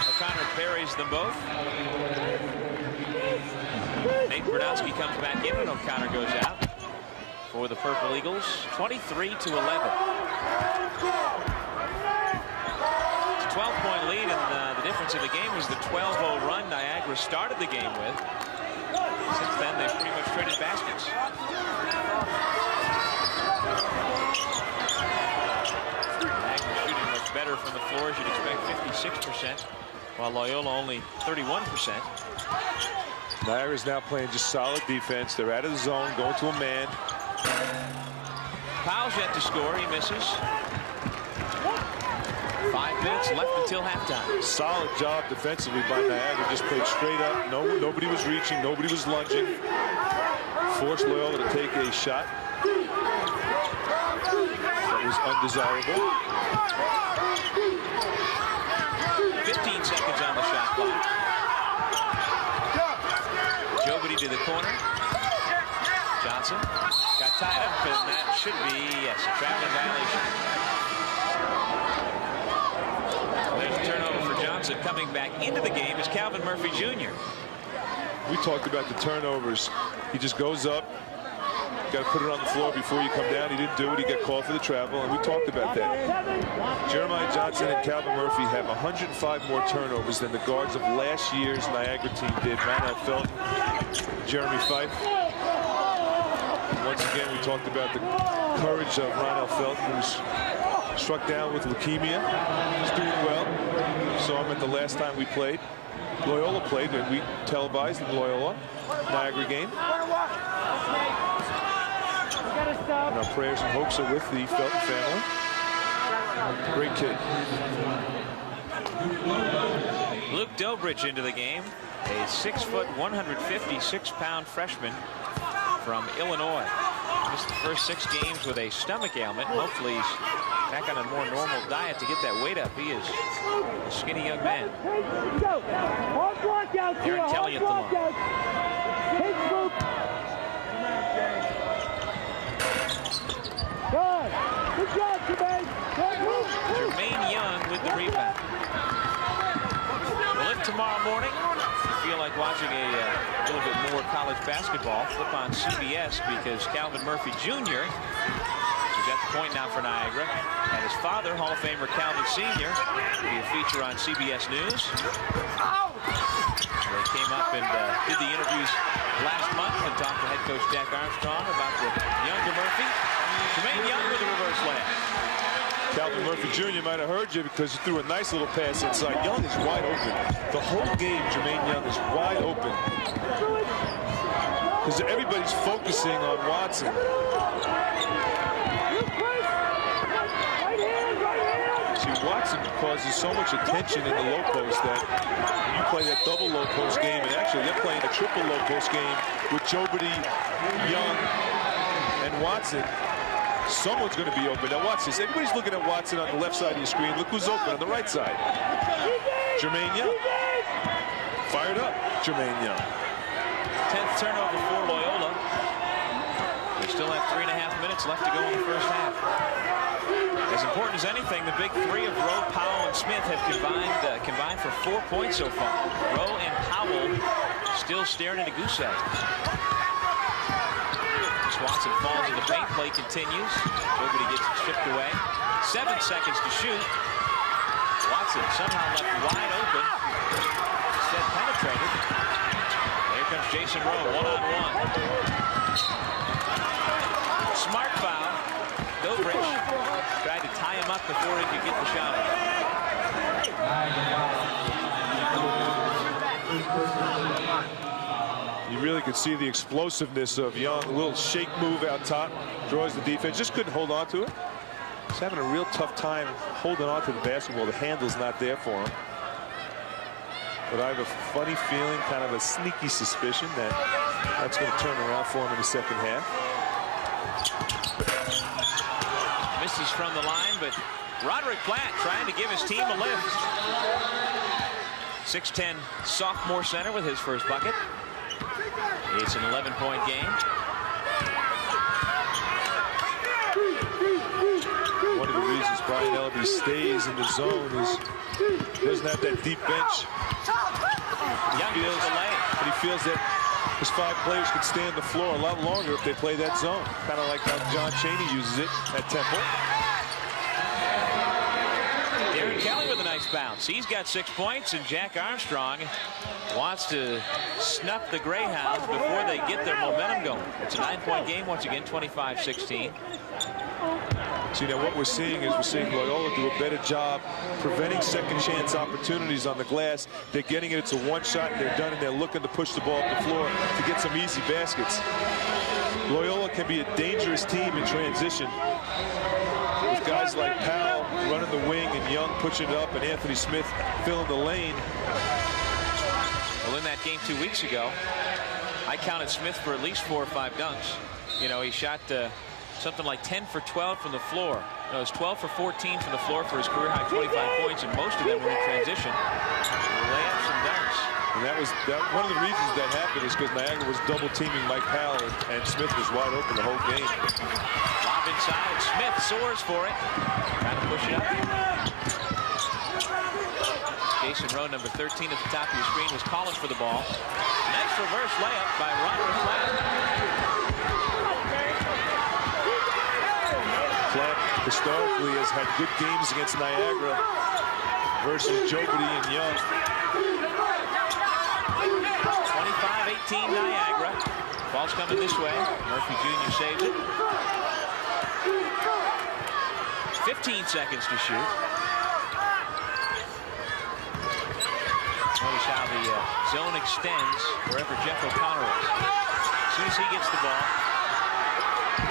O'Connor parries them both. Nate Brodowski comes back in, and O'Connor goes out for the Purple Eagles, 23-11. It's a 12-point lead, and the difference in the game was the 12-0 run Niagara started the game with. Since then, they've pretty much traded baskets. Niagara shooting much better from the floor, as you'd expect, 56%, while Loyola only 31%. Niagara's now playing just solid defense. They're out of the zone, going to a man. Powell's yet to score. He misses. 5 minutes left until halftime. Solid job defensively by Niagara. Just played straight up. Nobody was reaching. Nobody was lunging. Forced Loyola to take a shot that was undesirable. 15 seconds on the shot clock. Jobity to the corner. Johnson got tied up, and that should be, yes, a traveling violation. There's a turnover for Johnson. Coming back into the game is Calvin Murphy Jr. We talked about the turnovers. He just goes up. Got to put it on the floor before you come down. He didn't do it. He got called for the travel, and we talked about that. Jeremiah Johnson and Calvin Murphy have 105 more turnovers than the guards of last year's Niagara team did. Ronald Felton, Jeremy Fife. Once again, we talked about the courage of Ronald Felton, who's struck down with leukemia. He's doing well. Saw him at the last time we played. Loyola played, and we televised the Loyola Niagara game. And our prayers and hopes are with the Felton family. Great kid. Luke Dobrich into the game. A 6-foot, 156-pound freshman from Illinois. Missed the first 6 games with a stomach ailment. Hopefully he's back on a more normal diet to get that weight up. He is a skinny young man. Aaron Kelly at the line. Jermaine Young with the rebound. Well, if tomorrow morning you feel like watching a little bit more college basketball, flip on CBS, because Calvin Murphy Jr. is at the point now for Niagara, and his father, Hall of Famer Calvin Sr., will be a feature on CBS News. They came up and did the interviews last month and talked to head coach Jack Armstrong about the younger Murphy. Jermaine Young with a reverse layup. Calvin Murphy Jr. might have heard you, because he threw a nice little pass inside. Young is wide open. The whole game, Jermaine Young is wide open. Because everybody's focusing on Watson. See, Watson causes so much attention in the low post that when you play that double low post game, and actually they're playing a triple low post game with Jobity, Young, and Watson. Someone's going to be open. Now watch this. Everybody's looking at Watson on the left side of your screen. Look who's open on the right side. Jermaine Young. Fired up, Jermaine Young. 10th turnover for Loyola. They still have 3.5 minutes left to go in the first half. As important as anything, the big three of Rowe, Powell, and Smith have combined for 4 points so far. Rowe and Powell still staring at a goose egg. Watson falls in the paint. Play continues. Nobody gets it shipped away. 7 seconds to shoot. Watson somehow left wide open. Instead penetrated. Here comes Jason Rowe, one-on-one. Smart foul. Dobrich tried to tie him up before he could get the shot off. You really could see the explosiveness of Young. A little shake move out top, draws the defense. Just couldn't hold on to it. He's having a real tough time holding on to the basketball. The handle's not there for him. But I have a funny feeling, kind of a sneaky suspicion that that's going to turn around for him in the second half. Misses from the line, but Roderick Platt trying to give his team a lift. 6'10" sophomore center with his first bucket. It's an 11-point game. One of the reasons Brian Ellaby stays in the zone is he doesn't have that deep bench. He feels that his 5 players can stay on the floor a lot longer if they play that zone. Kind of like how John Chaney uses it at Temple. Darren Kelly with a nice bounce. He's got 6 points, and Jack Armstrong wants to snuff the Greyhounds before they get their momentum going. It's a 9-point game once again, 25-16. See, now what we're seeing is we're seeing Loyola do a better job preventing second chance opportunities on the glass. They're getting it. It's a one shot and they're done, and they're looking to push the ball up the floor to get some easy baskets. Loyola can be a dangerous team in transition with guys like Powell running the wing and Young pushing it up and Anthony Smith filling the lane. Well, in that game 2 weeks ago, I counted Smith for at least 4 or 5 dunks. You know, he shot something like 10 for 12 from the floor. No, it was 12 for 14 from the floor for his career high 25 points, and most of them were in transition. Layups and dunks. And that was one of the reasons that happened is because Niagara was double teaming Mike Powell, and Smith was wide open the whole game. Lob inside. Smith soars for it. Trying to push it up. Jason Rowe, number 13 at the top of your screen, was calling for the ball. Nice reverse layup by Roderick Platt. Platt historically has had good games against Niagara versus Jobity and Young. 25-18 Niagara. Ball's coming this way. Murphy Jr. saves it. 15 seconds to shoot. Notice how the zone extends wherever Jeff O'Connor is. As soon as he gets the ball,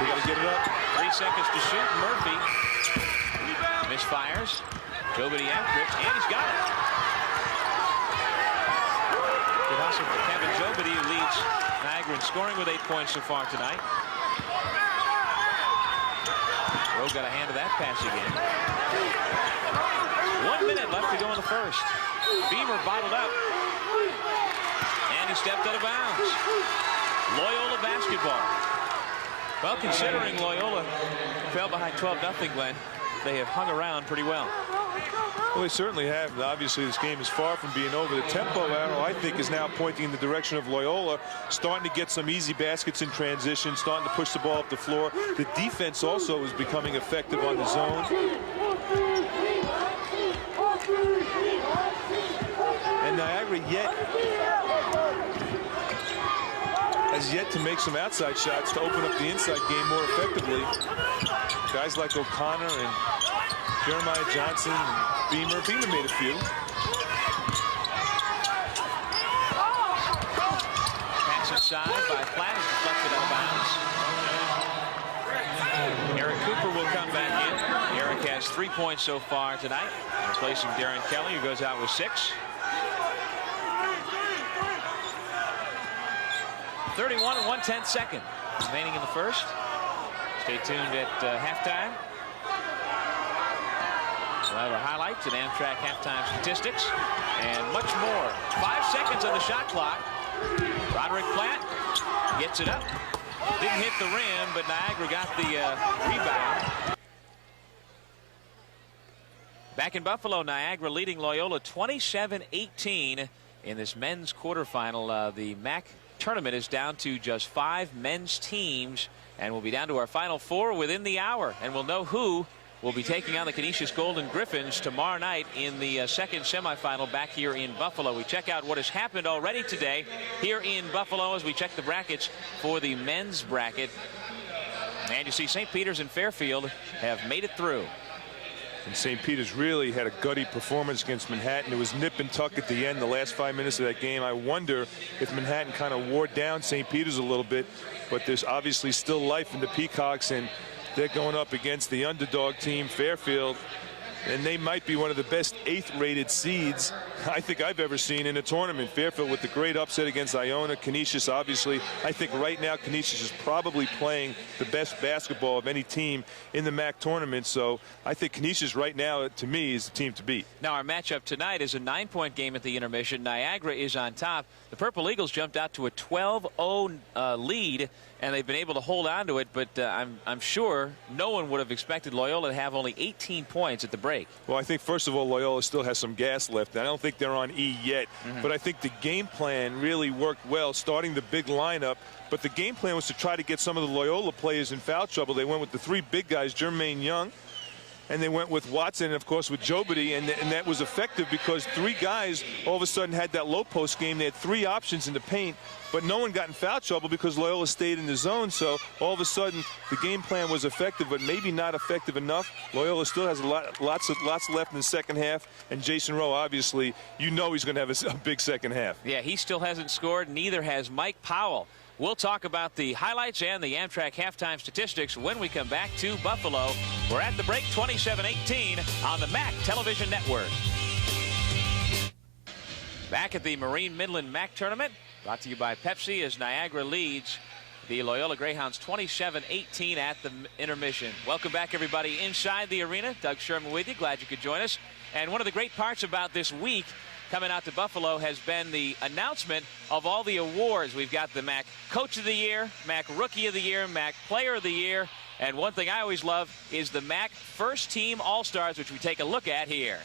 we got to get it up. 3 seconds to shoot. Murphy misfires. Jobity after it, and he's got it. Good hustle for Kevin Jobity, who leads Niagara in scoring with 8 points so far tonight. Rowe got a hand of that pass again. 1 minute left to go in the first. Beamer bottled up. And he stepped out of bounds. Loyola basketball. Well, considering Loyola fell behind 12-0, Glenn, they have hung around pretty well. Well, they certainly have. Obviously, this game is far from being over. The tempo arrow, I think, is now pointing in the direction of Loyola, starting to get some easy baskets in transition, starting to push the ball up the floor. The defense also is becoming effective on the zone. And Niagara has yet to make some outside shots to open up the inside game more effectively. Guys like O'Connor and Jeremiah Johnson and Beamer. Beamer made a few. Pass inside by Platt is deflected out of bounds. Eric Cooper will come back in. Eric has 3 points so far tonight, replacing Darren Kelly, who goes out with 6. 31 and 1/10 second remaining in the first. Stay tuned at halftime. We'll have our highlights and Amtrak halftime statistics and much more. 5 seconds on the shot clock. Roderick Platt gets it up. Didn't hit the rim, but Niagara got the rebound. Back in Buffalo, Niagara leading Loyola 27-18 in this men's quarterfinal. The MAAC tournament is down to just 5 men's teams, and we'll be down to our final 4 within the hour, and we'll know who will be taking on the Canisius Golden Griffins tomorrow night in the second semifinal back here in Buffalo. We check out what has happened already today here in Buffalo as we check the brackets for the men's bracket. And you see St. Peter's and Fairfield have made it through. And St. Peter's really had a gutty performance against Manhattan. It was nip and tuck at the end, the last 5 minutes of that game. I wonder if Manhattan kind of wore down St. Peter's a little bit, but there's obviously still life in the Peacocks, and they're going up against the underdog team, Fairfield, and they might be one of the best 8th-rated seeds I think I've ever seen in a tournament. Fairfield with the great upset against Iona. Canisius, obviously, I think right now Canisius is probably playing the best basketball of any team in the MAAC tournament. So I think Canisius right now, to me, is the team to beat. Now our matchup tonight is a 9-point game at the intermission. Niagara is on top. The Purple Eagles jumped out to a 12-0 lead, and they've been able to hold on to it, but I'm sure no one would have expected Loyola to have only 18 points at the break. Well, I think, first of all, Loyola still has some gas left. I don't think they're on E yet, but I think the game plan really worked well, starting the big lineup. But the game plan was to try to get some of the Loyola players in foul trouble. They went with the 3 big guys, Jermaine Young, and they went with Watson, and of course with Jobity, and that was effective because 3 guys all of a sudden had that low post game. They had 3 options in the paint, but no one got in foul trouble because Loyola stayed in the zone. So all of a sudden the game plan was effective, but maybe not effective enough. Loyola still has lots left in the second half, and Jason Rowe, obviously, you know he's going to have a big second half. Yeah, he still hasn't scored. Neither has Mike Powell. We'll talk about the highlights and the Amtrak halftime statistics when we come back to Buffalo. We're at the break, 27-18 on the MAAC Television Network. Back at the Marine Midland MAAC tournament, brought to you by Pepsi, as Niagara leads the Loyola Greyhounds 27-18 at the intermission. Welcome back, everybody, inside the arena. Doug Sherman with you. Glad you could join us. And one of the great parts about this week coming out to Buffalo has been the announcement of all the awards. We've got the MAAC Coach of the Year, MAAC Rookie of the Year, MAAC Player of the Year, and one thing I always love is the MAAC First Team All-Stars, which we take a look at here.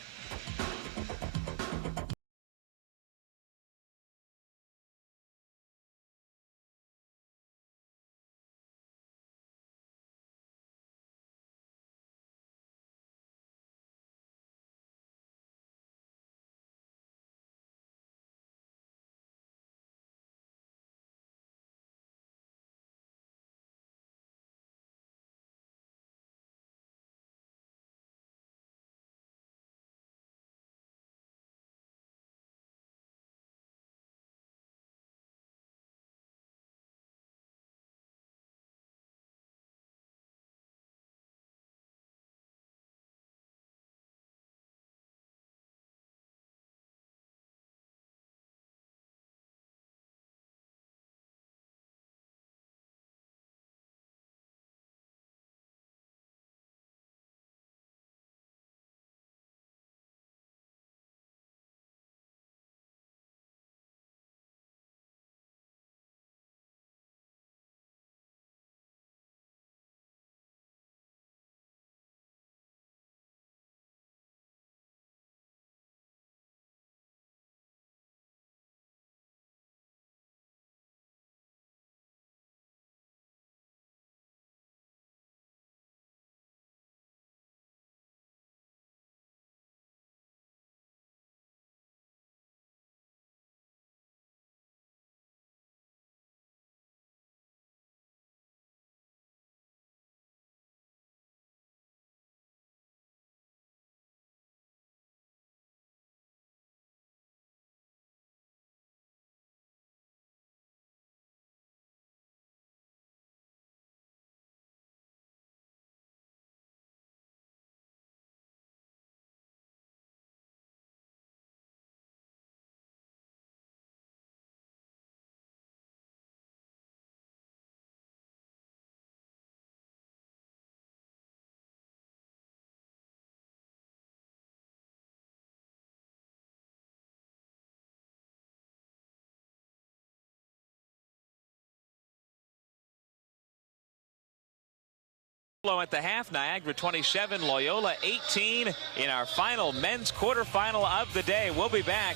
At the half, Niagara 27, Loyola 18 in our final men's quarterfinal of the day. We'll be back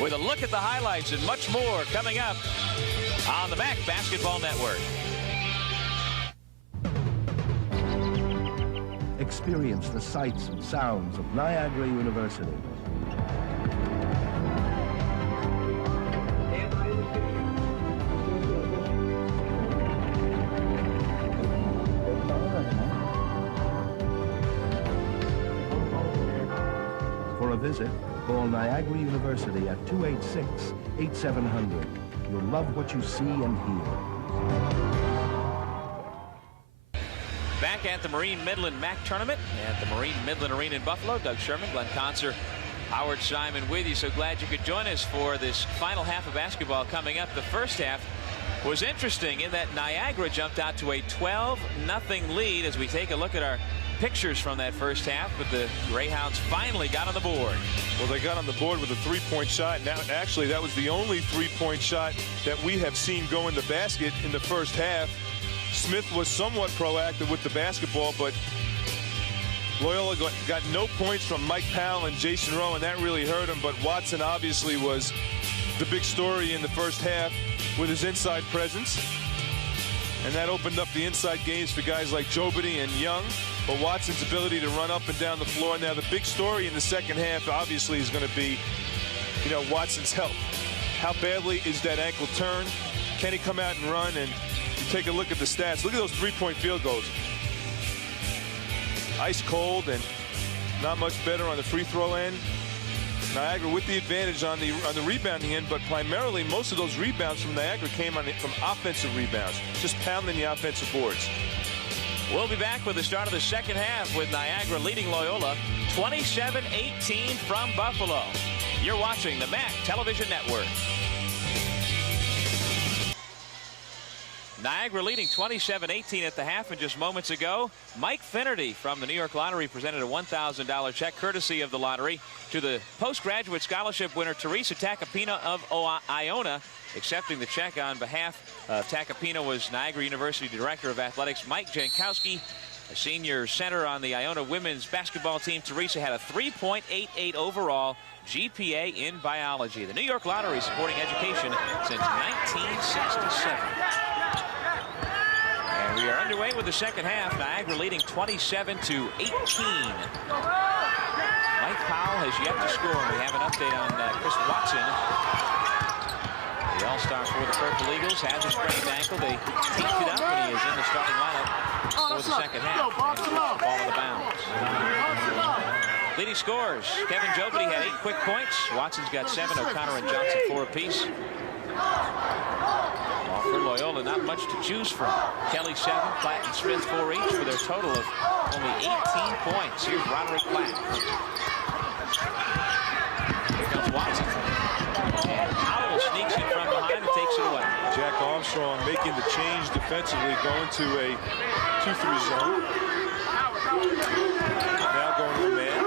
with a look at the highlights and much more coming up on the MAAC Basketball Network. Experience the sights and sounds of Niagara University. visit, call Niagara University at 286-8700. You'll love what you see and hear. Back at the Marine Midland MAAC tournament at the Marine Midland Arena in Buffalo. Doug Sherman, Glenn Conser, Howard Simon with you. So glad you could join us for this final half of basketball coming up. The first half was interesting in that Niagara jumped out to a 12-0 lead as we take a look at our pictures from that first half, but the Greyhounds finally got on the board. Well, they got on the board with a three-point shot. Now, actually, that was the only three-point shot that we have seen go in the basket in the first half. Smith was somewhat proactive with the basketball, but Loyola got no points from Mike Powell and Jason Rowe, and that really hurt him. But Watson obviously was the big story in the first half with his inside presence. And that opened up the inside games for guys like Jobity and Young. But Watson's ability to run up and down the floor. Now, the big story in the second half obviously is going to be, Watson's health. How badly is that ankle turn? Can he come out and run? And you take a look at the stats. Look at those three-point field goals. Ice cold and not much better on the free throw end. Niagara with the advantage on the rebounding end, but primarily most of those rebounds from Niagara came from offensive rebounds, just pounding the offensive boards. We'll be back with the start of the second half with Niagara leading Loyola 27-18 from Buffalo. You're watching the MAAC Television Network. Niagara leading 27-18 at the half, and just moments ago, Mike Finnerty from the New York Lottery presented a $1,000 check courtesy of the lottery to the postgraduate scholarship winner Teresa Tacopina of Iona. Accepting the check on behalf of Tacopina was Niagara University Director of Athletics Mike Jankowski. A senior center on the Iona women's basketball team, Teresa had a 3.88 overall GPA in biology. The New York Lottery supporting education since 1967. And we are underway with the second half. Niagara leading 27-18. Mike Powell has yet to score. We have an update on Chris Watson. The all-star for the Purple Eagles has a sprained ankle. They teamed it up, and he is in the starting lineup for the second half. Ball out of bounds. Leading scores. Kevin Jobity had 8 quick points. Watson's got 7. O'Connor and Johnson 4 apiece. Well, for Loyola, not much to choose from. Kelly 7, Platt and Smith 4 each for their total of only 18 points. Here's Roderick Platt. Here comes Watson. And Powell sneaks in from behind and takes it away. Jack Armstrong making the change defensively, going to a 2-3 zone. Now going to the man.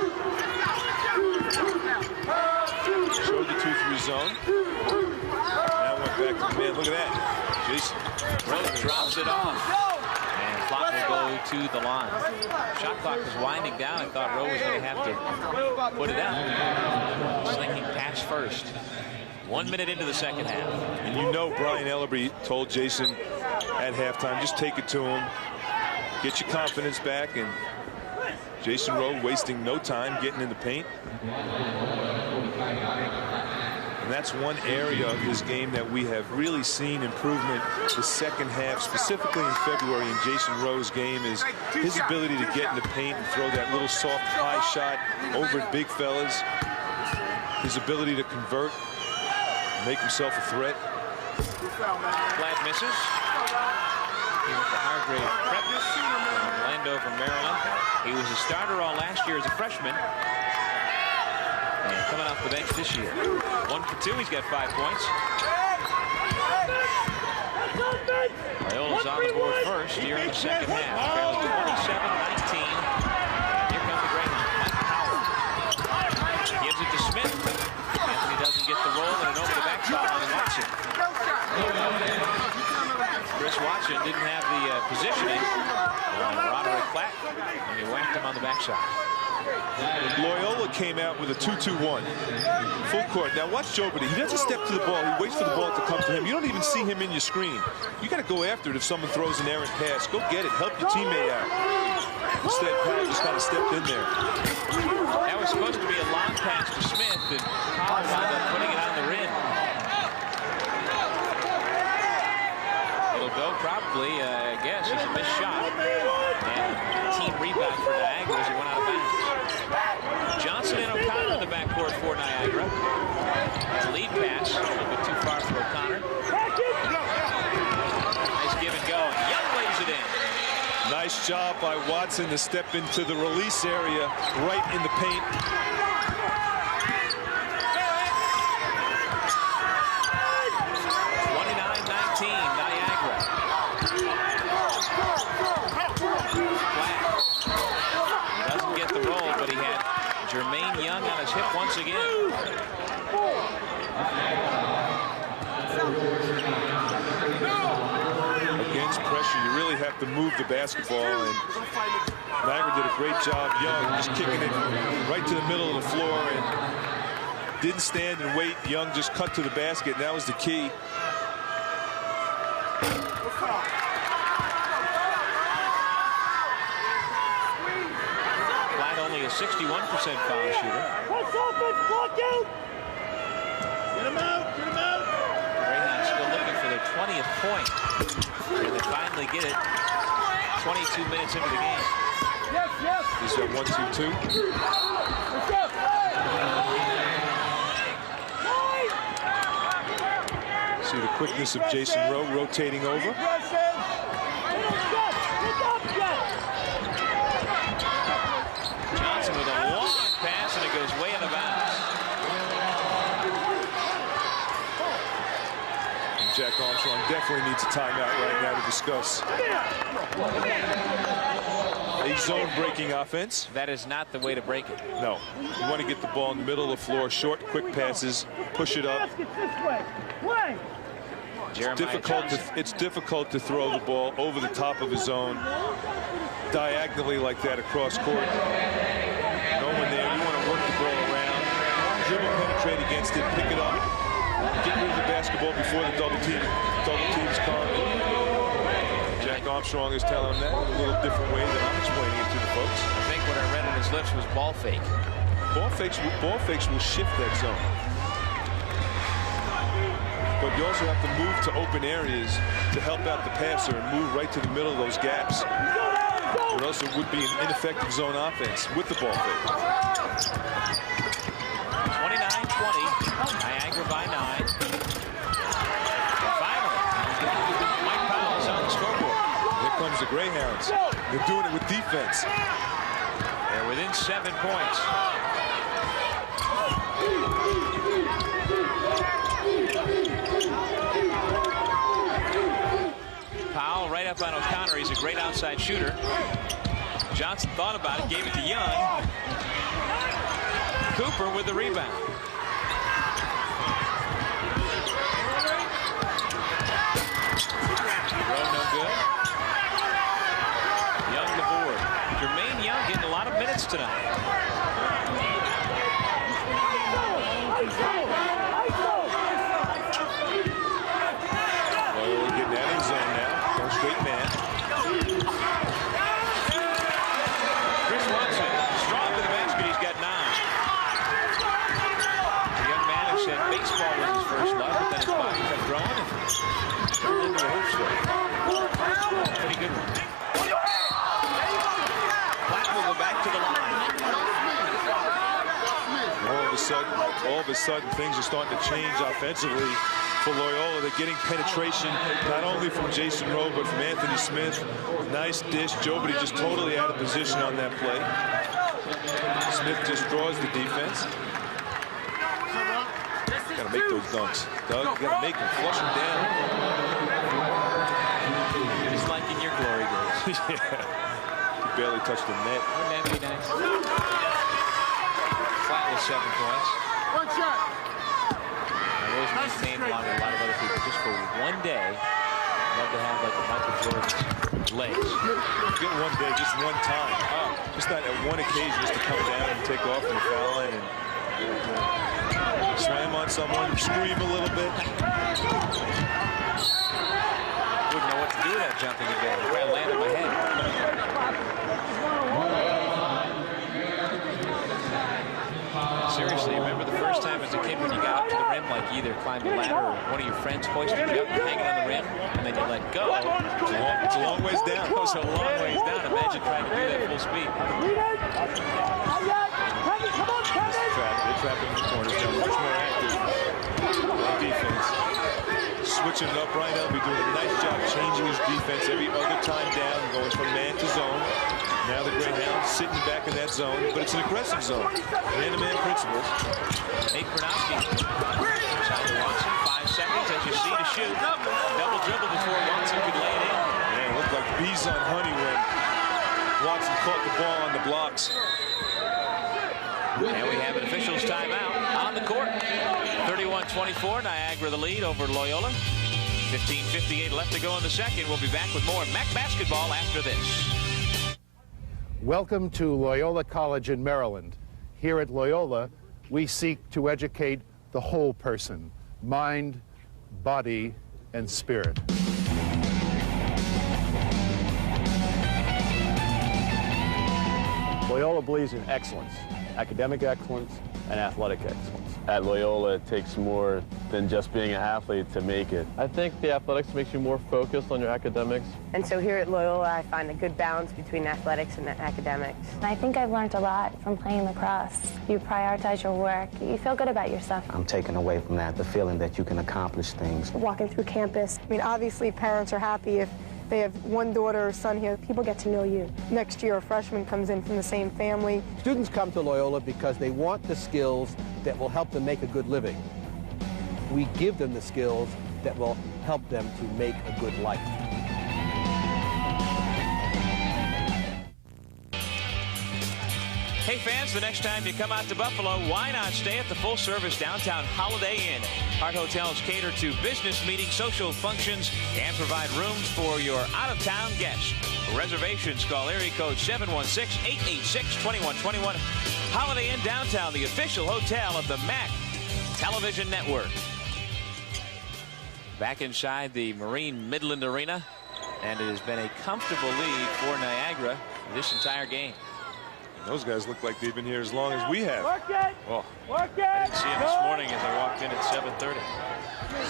Showed the 2-3 zone. Now went back to the man. Look at that. Jason Rowe drops it off. And clock will go to the line. Shot clock was winding down. I thought Rowe was going to have to put it out. Slinking pass first. 1 minute into the second half. And Brian Ellerby told Jason at halftime, just take it to him. Get your confidence back. And Jason Rowe wasting no time getting in the paint. And that's one area of his game that we have really seen improvement the second half, specifically in February in Jason Rowe's game, is his ability to get in the paint and throw that little soft high shot over at big fellas. His ability to convert, make himself a threat. Platt misses. He went to Hargrave Prep from Landover, Maryland. He was a starter all last year as a freshman. And coming off the bench this year. 1 for 2, he's got 5 points. Loyola's on the board first here in the second half. Trailing 27-19. Here comes the Greyhound. Mike Powell gives it to Smith. Anthony doesn't get the roll, and an over the back shot on Watson. Chris Watson didn't have the positioning on Roderick Platt, and he whacked him on the backside. Loyola came out with a 2-2-1. Full court. Now watch Jobity. He doesn't step to the ball. He waits for the ball to come to him. You don't even see him in your screen. You got to go after it if someone throws an errant pass. Go get it. Help your teammate out. Instead, Powell just kind of stepped in there. That was supposed to be a long pass to Smith, and Powell wound up putting it on the rim. It'll go probably, I guess, it's a missed shot. And team rebound for Niagara as he went out of bounds. Johnson and O'Connor in the backcourt lead pass, a little bit too far for O'Connor. Nice give and go. Young lays it in. Nice job by Watson to step into the release area right in the paint. Niagara. Flat. Doesn't get the roll, but he had Jermaine Young on his hip once again. Against pressure, you really have to move the basketball, and Niagara did a great job. Young just kicking it right to the middle of the floor and didn't stand and wait. Young just cut to the basket, and that was the key. Flat only a 61% foul shooter. Get him out! Get him out! Greyhounds still looking for their 20th point. And they finally get it 22 minutes into the game. Yes, yes! He's at 1-2-2. See the quickness of Jason Rowe rotating over. Johnson with a long pass, and it goes way out of bounds. Jack Armstrong definitely needs a timeout right now to discuss a zone-breaking offense. That is not the way to break it. No, you want to get the ball in the middle of the floor, short, quick passes, push it up. It's difficult to throw the ball over the top of his zone diagonally like that across court. No one there. You want to work the ball around, dribble, penetrate against it, pick it up, get rid of the basketball before the double teams come. Jack Armstrong is telling him that in a little different way than I'm explaining it to the folks. I think what I read on his lips was ball fake. Ball fakes will shift that zone. But you also have to move to open areas to help out the passer and move right to the middle of those gaps. Or else it would be an ineffective zone offense with the ball fake. 29-20, Niagara by 9. And finally, Mike Powell's on the scoreboard. Here comes the Greyhounds. They're doing it with defense. They're within 7 points. Powell right up on O'Connor. He's a great outside shooter. Johnson thought about it, gave it to Young. Cooper with the rebound. Throw no good. Young the board. Jermaine Young getting a lot of minutes tonight. Loyola getting out of the zone now. Going straight man. Chris Watson, strong to the basket. He's got 9. The young man who said baseball was his first love, but then his body kept growing and turned into a hoop story. Pretty good one. Platt will go back to the line. All of a sudden, things are starting to change offensively for Loyola. They're getting penetration not only from Jason Rowe, but from Anthony Smith. Nice dish. Jobity just totally out of position on that play. Smith just draws the defense. Got to make those dunks. Doug, you got to make them. Flush them down. Just like in your glory days. Yeah. He barely touched the net. Wouldn't that be nice? Flat with 7 points. One shot. I've always maintained along with a lot of other people, just for one day, I'd love to have like a Michael Jordan's legs. Get one day, just one time. Just not at one occasion, just to come down and take off from the foul line and slam on someone, scream a little bit. Wouldn't know what to do with that jumping again. It probably landed my head. Seriously, remember the first time as a kid when you got up to the rim, like you either climbed a ladder or one of your friends hoisted you up and hanging on the rim, and then you let go. It's a long ways down. It was a long ways down. Imagine trying to do that full speed. They're trapping in the corners now, much more active. switching it up. Brian Elby doing a nice job changing his defense every other time down, going from man to zone. Now the Greyhounds sitting back in that zone, but it's an aggressive zone. Man-to-man principles. Nate Bernowski. Side to Watson, 5 seconds as you see to shoot. Double dribble before Watson could lay it in. Man, it looked like bees on honey when Watson caught the ball on the blocks. And we have an officials timeout on the court. 31-24, Niagara the lead over Loyola. 15:58 left to go in the second. We'll be back with more MAAC basketball after this. Welcome to Loyola College in Maryland. Here at Loyola, we seek to educate the whole person, mind, body, and spirit. Loyola believes in excellence, academic excellence, and athletic excellence. At Loyola, it takes more than just being an athlete to make it. I think the athletics makes you more focused on your academics. And so here at Loyola, I find a good balance between athletics and academics. I think I've learned a lot from playing lacrosse. You prioritize your work. You feel good about yourself. I'm taken away from that, the feeling that you can accomplish things. Walking through campus, I mean, obviously parents are happy if they have one daughter or son here. People get to know you. Next year, a freshman comes in from the same family. Students come to Loyola because they want the skills that will help them make a good living. We give them the skills that will help them to make a good life. Hey fans, the next time you come out to Buffalo, why not stay at the full-service downtown Holiday Inn? Heart Hotels cater to business meetings, social functions, and provide rooms for your out-of-town guests. For reservations, call area code 716-886-2121. Holiday Inn Downtown, the official hotel of the MAAC Television Network. Back inside the Marine Midland Arena, and it has been a comfortable lead for Niagara this entire game. Those guys look like they've been here as long as we have. Work it! Oh, Work it! I didn't see him this morning as I walked in at 7:30.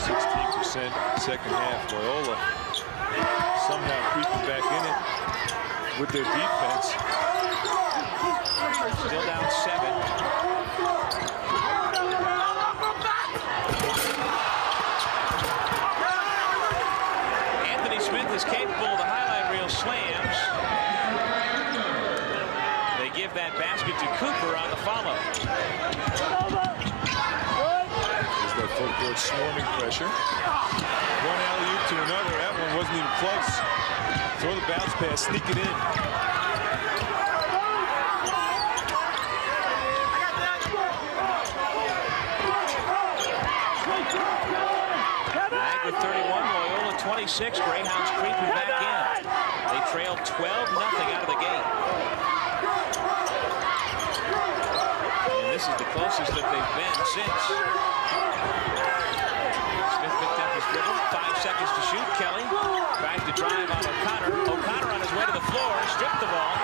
16% second half. Loyola somehow creeping back in it with their defense. Still down 7. Anthony Smith is capable of the highlight reel slams. They give that basket to Cooper on the follow. There's that full court swarming pressure. One alley-oop to another. That one wasn't even close. Throw the bounce pass, sneak it in. Niagara 31, Loyola 26. Greyhounds creeping back in. They trailed 12-0 out of the gate. And this is the closest that they've been since. Smith picked up his dribble. 5 seconds to shoot. Kelly tries to drive on O'Connor. O'Connor on his way to the floor. Stripped the ball.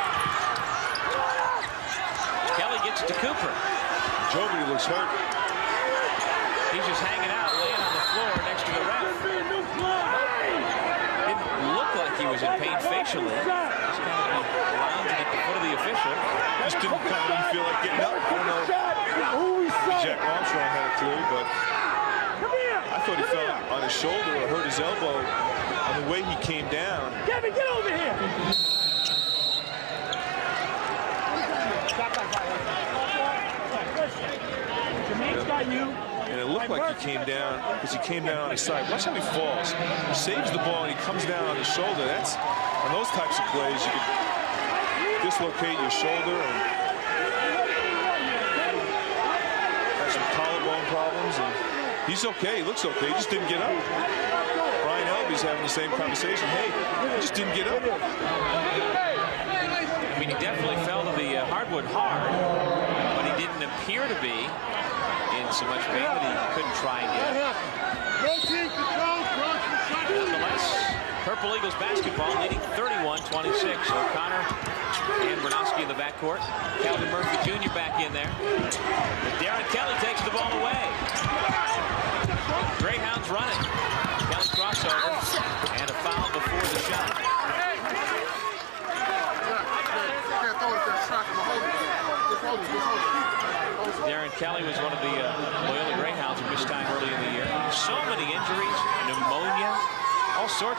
Kelly gets it to Cooper. Jovity looks hurt. He's just hanging out, laying on the floor next to the ref. Didn't look like he was in pain facially. Just kind of lounging at the foot of the official. Just didn't kind of feel like getting up. I don't know. Jack Armstrong had a clue, but I thought he fell on his shoulder or hurt his elbow on the way he came down. Kevin, get over here! Jermaine's got you. And it looked like he came down because he came down on his side. Watch how he falls. He saves the ball and he comes down on his shoulder. That's on those types of plays you can dislocate your shoulder and have some collarbone problems. And he's okay. He looks okay. He just didn't get up. Brian Elby's having the same conversation. Hey, he just didn't get up. I mean, he definitely fell to the hardwood hard, but he didn't appear to be in so much pain that he couldn't try and get up. Nonetheless, Purple Eagles basketball leading 31-26. O'Connor and Bernowski in the backcourt. Calvin Murphy Jr. back in there. And Darren Kelly takes the ball away. Greyhounds running. Kelly crossover and a foul before the shot. Darren Kelly was one of the Loyola Greyhounds who missed time early in the year. So many injuries, pneumonia.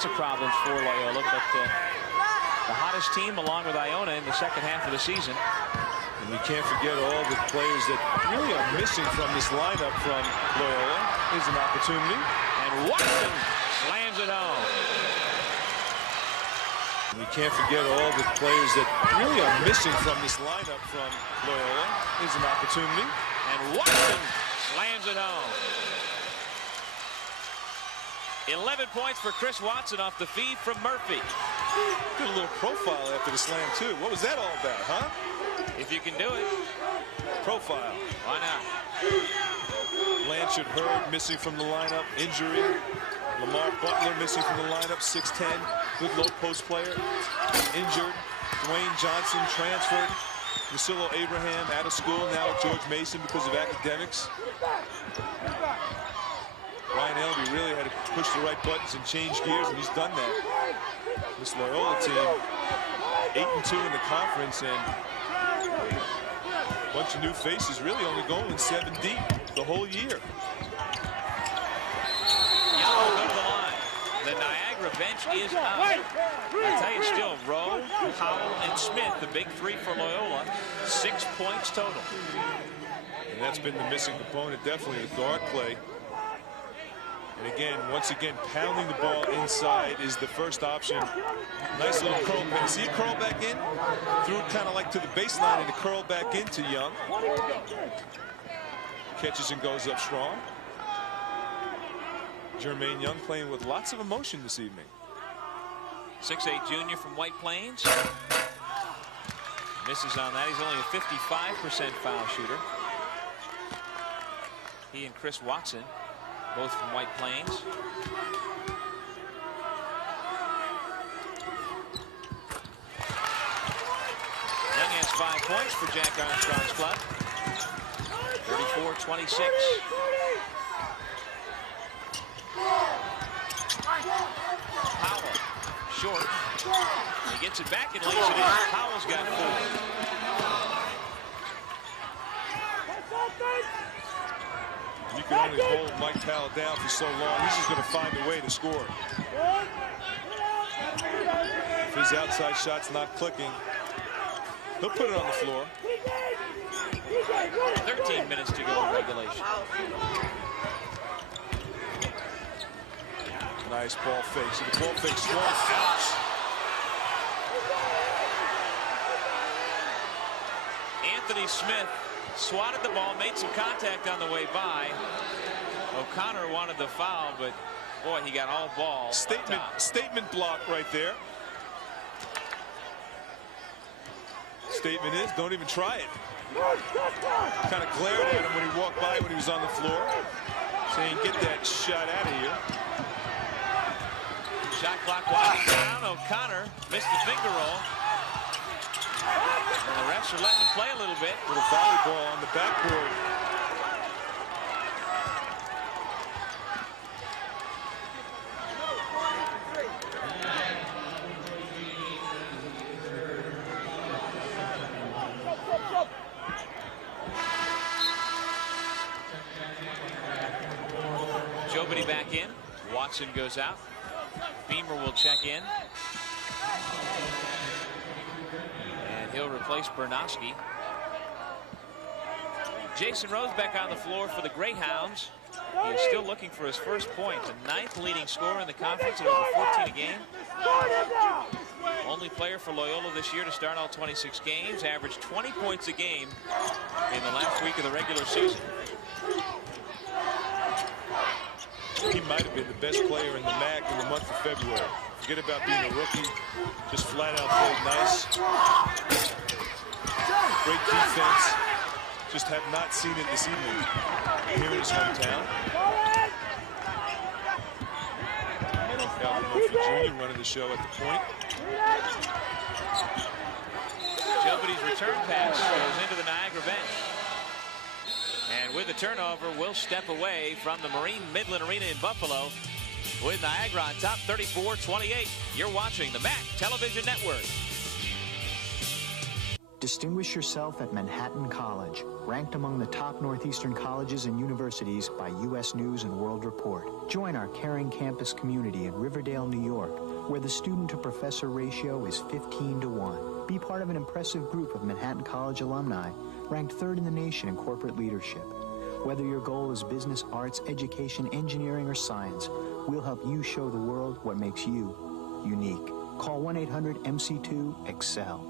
lots of problems for Loyola, but the hottest team along with Iona in the second half of the season. And we can't forget all the players that really are missing from this lineup from Loyola. Here's an opportunity. And Watson slams it home. We can't forget all the players that really are missing from this lineup from Loyola. Here's an opportunity. And Watson slams it home. 11 points for Chris Watson off the feed from Murphy. Did a little profile after the slam, too. What was that all about, huh? If you can do it. Profile. Why not? Blanchard Hurd missing from the lineup. Injury. Lamar Butler missing from the lineup. 6'10". Good low post player. Injured. Dwayne Johnson transferred. Lucillo Abraham out of school now at George Mason because of academics. Ryan Elby really had to push the right buttons and change gears, and he's done that. This Loyola team, 8-2 in the conference, and a bunch of new faces, really only going 7 deep the whole year. Young will go to the line. The Niagara bench is up. I tell you, still Rowe, Powell, and Smith, the big three for Loyola, 6 points total. And that's been the missing component, definitely, the guard play. And again, once again, pounding the ball inside is the first option. Nice little curl back. See it curl back in? Threw it kind of like to the baseline and it curled back into Young. Catches and goes up strong. Jermaine Young playing with lots of emotion this evening. 6'8" junior from White Plains. Misses on that. He's only a 55% foul shooter. He and Chris Watson, both from White Plains. Young has 5 points for Jack Armstrong's club. 34-26. Powell, short. He gets it back and lays it in. Powell's got 4. You can only hold Mike Powell down for so long. He's just going to find a way to score. If his outside shot's not clicking, he'll put it on the floor. 13 minutes to go in regulation. Nice ball fake. So the ball fake swung. Ouch. Anthony Smith swatted the ball, made some contact on the way by. O'Connor wanted the foul, but boy, he got all ball. Statement block right there. Statement is, don't even try it. Kind of glared at him when he walked by when he was on the floor, saying, get that shot out of here. Shot clock winding down. O'Connor missed the finger roll. And the refs are letting him play a little bit. Little volleyball on the backboard. Jobity back in. Watson goes out. Beamer will check in. And he'll replace Bernowski. Jason Rose back on the floor for the Greyhounds. He is still looking for his first point. The 9th leading scorer in the conference at over 14 a game. Only player for Loyola this year to start all 26 games. Averaged 20 points a game in the last week of the regular season. He might have been the best player in the MAAC in the month of February. Forget about being a rookie. Just flat out played nice. Great defense. Just have not seen it this evening here in his hometown. Calvin Murphy Jr. running the show at the point. Jobity's return pass goes into the Niagara bench. And with the turnover, we'll step away from the Marine Midland Arena in Buffalo with Niagara on top 34-28. You're watching the MAAC Television Network. Distinguish yourself at Manhattan College, ranked among the top Northeastern colleges and universities by U.S. News and World Report. Join our caring campus community in Riverdale, New York, where the student-to-professor ratio is 15-to-1. Be part of an impressive group of Manhattan College alumni, ranked 3rd in the nation in corporate leadership. Whether your goal is business, arts, education, engineering, or science, we'll help you show the world what makes you unique. Call 1-800-MC2-EXCEL.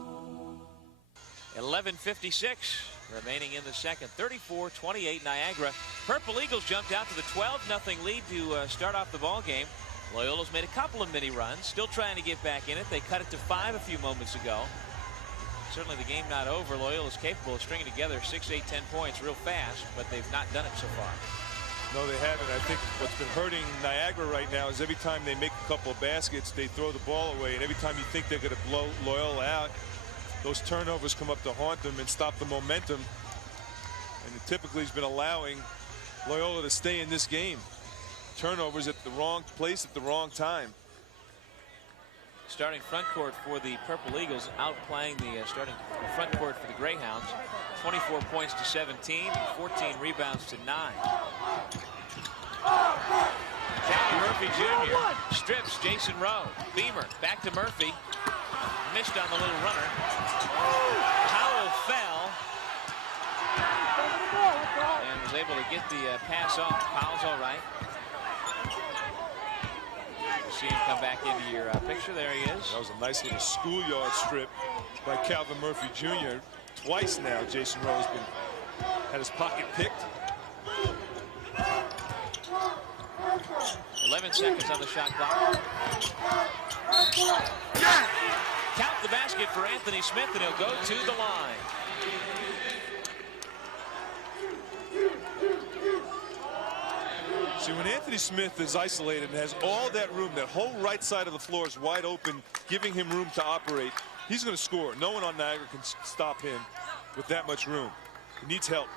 11:56 remaining in the second. 34-28 Niagara. Purple Eagles jumped out to the 12-0 lead to start off the ball game. Loyola's made a couple of mini runs, still trying to get back in it. They cut it to 5 a few moments ago. Certainly the game not over. Loyola's capable of stringing together 6, 8, 10 points real fast, but they've not done it so far. No, they haven't. I think what's been hurting Niagara right now is every time they make a couple of baskets, they throw the ball away, and every time you think they're going to blow Loyola out, those turnovers come up to haunt them and stop the momentum. And it typically has been allowing Loyola to stay in this game. Turnovers at the wrong place at the wrong time. Starting front court for the Purple Eagles, outplaying the starting front court for the Greyhounds. 24 points to 17, 14 rebounds to 9. Calvin Murphy Jr. strips Jason Rowe. Beamer back to Murphy. Missed on the little runner. Powell fell and was able to get the pass off. Powell's all right. You see him come back into your picture. There he is. That was a nice little schoolyard strip by Calvin Murphy Jr. Twice now Jason Rowe has had his pocket picked. 11 seconds on the shot clock. Count the basket for Anthony Smith, and he'll go to the line. See, when Anthony Smith is isolated and has all that room, that whole right side of the floor is wide open, giving him room to operate, he's going to score. No one on Niagara can stop him with that much room. He needs help.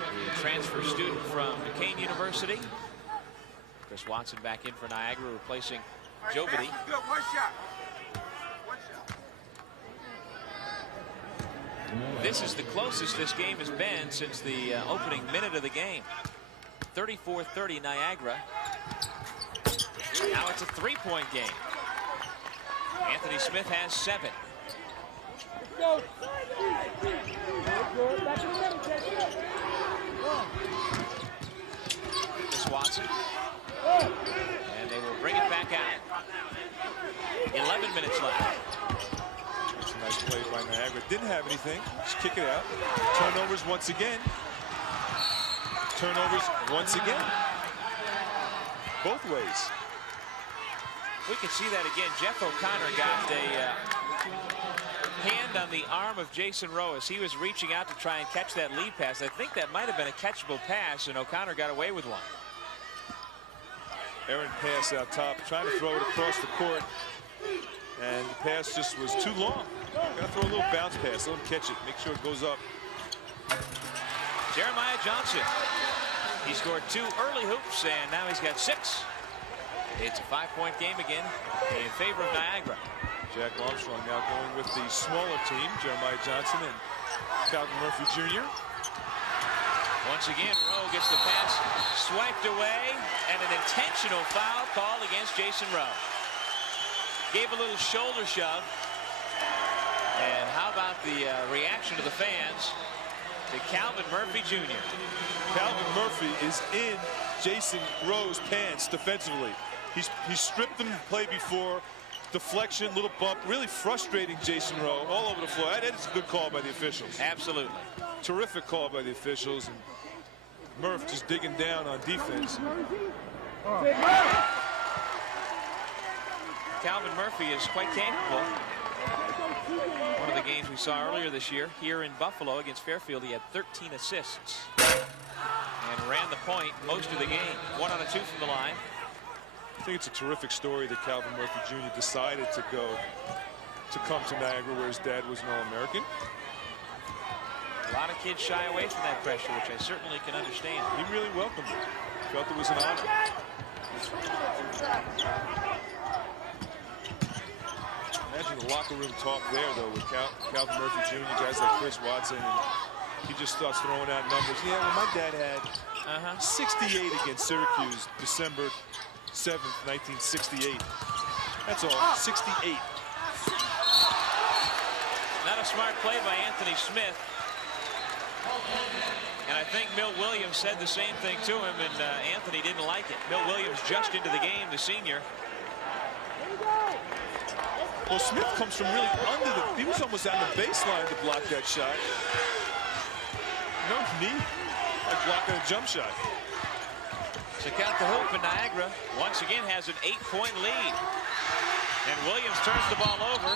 The transfer student from Duquesne University. Chris Watson back in for Niagara, replacing Jobity. This is the closest this game has been since the opening minute of the game. 34-30 Niagara. Now it's a 3-point game. Anthony Smith has 7. Chris Watson. And they will bring it back out. 11 minutes left. That's a nice play by Niagara. Didn't have anything. Just kick it out. Turnovers once again. Turnovers once again. Both ways. We can see that again. Jeff O'Connor got a hand on the arm of Jason Rowe as he was reaching out to try and catch that lead pass. I think that might have been a catchable pass, and O'Connor got away with one. Errant pass out top, trying to throw it across the court, and the pass just was too long. Got to throw a little bounce pass, let him catch it, make sure it goes up. Jeremiah Johnson. He scored 2 early hoops, and now he's got 6. It's a 5-point game again in favor of Niagara. Jack Armstrong now going with the smaller team, Jeremiah Johnson and Calvin Murphy Jr. Once again, Rowe gets the pass swiped away, and an intentional foul called against Jason Rowe. Gave a little shoulder shove. And how about the reaction to the fans to Calvin Murphy Jr. Calvin Murphy is in Jason Rowe's pants defensively. He stripped him the play before. Deflection, little bump, really frustrating Jason Rowe all over the floor. That is a good call by the officials. Absolutely. Terrific call by the officials. And Murph just digging down on defense. Calvin Murphy is quite capable. One of the games we saw earlier this year here in Buffalo against Fairfield, he had 13 assists and ran the point most of the game. 1 out of 2 from the line. I think it's a terrific story that Calvin Murphy Jr. decided to come to Niagara, where his dad was an All-American. A lot of kids shy away from that pressure, which I certainly can understand. He really welcomed it. Felt it was an honor. Imagine the locker room talk there, though, with Calvin Murphy Jr., guys like Chris Watson, and he just starts throwing out numbers. Yeah, well, my dad had 68 against Syracuse, December 7th, 1968. That's all, 68. Not a smart play by Anthony Smith. And I think Milt Williams said the same thing to him, and Anthony didn't like it. Milt Williams just into the game, the senior. Well, Smith comes from really under the... He was almost on the baseline to block that shot. No knee, like blocking a jump shot. Check out the hoop, and Niagara once again has an 8-point lead. And Williams turns the ball over.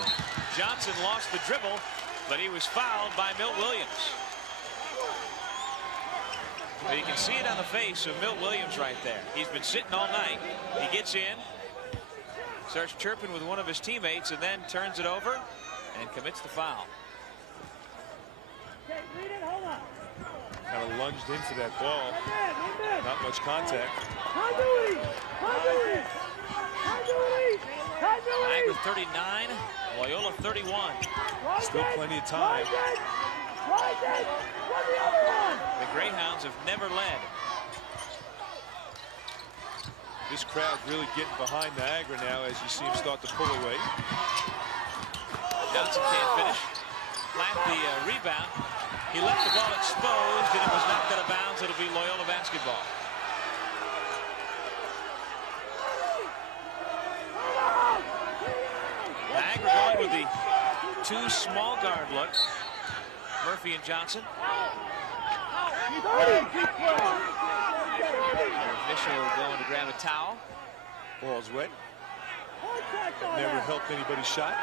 Johnson lost the dribble, but he was fouled by Milt Williams. But you can see it on the face of Milt Williams right there. He's been sitting all night. He gets in, starts chirping with one of his teammates, and then turns it over and commits the foul. Kind of lunged in for that ball. Not much contact. Niagara 39, Loyola 31. Still plenty of time. The Greyhounds have never led. This crowd really getting behind Niagara now as you see him start to pull away. Johnson can't finish. Flat the rebound. He left the ball exposed, and it was knocked out of bounds. It'll be Loyola basketball. Niagara going with the two small guard look. Murphy and Johnson. Official going to grab a towel. Ball's wet. Never helped anybody's shot.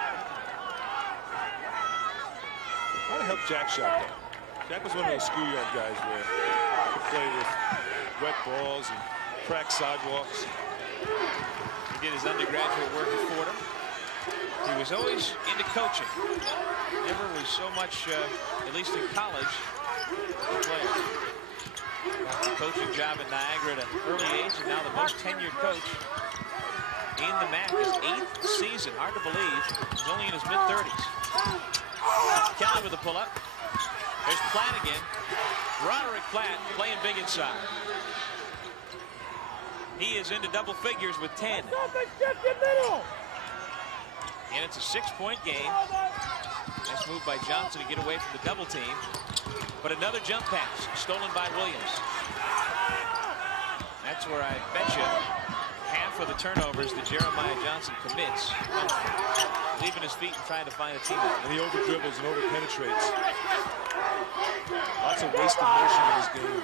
Might have helped Jack's shot, though. Jack was one of those schoolyard guys where he could play with wet balls and cracked sidewalks. He did his undergraduate work at Fordham. He was always into coaching. Never was so much, at least in college, a player. Got the coaching job at Niagara at an early age, and now the most tenured coach in the MAAC. His 8th season. Hard to believe. He's only in his mid-30s. Kelly with a pull-up. There's Platt again. Roderick Platt playing big inside. He is into double figures with 10. And it's a 6-point game. Nice move by Johnson to get away from the double team. But another jump pass stolen by Williams. That's where I bet you half of the turnovers that Jeremiah Johnson commits, leaving his feet and trying to find a teammate. And he over dribbles and over penetrates. Lots of wasted motion in his game.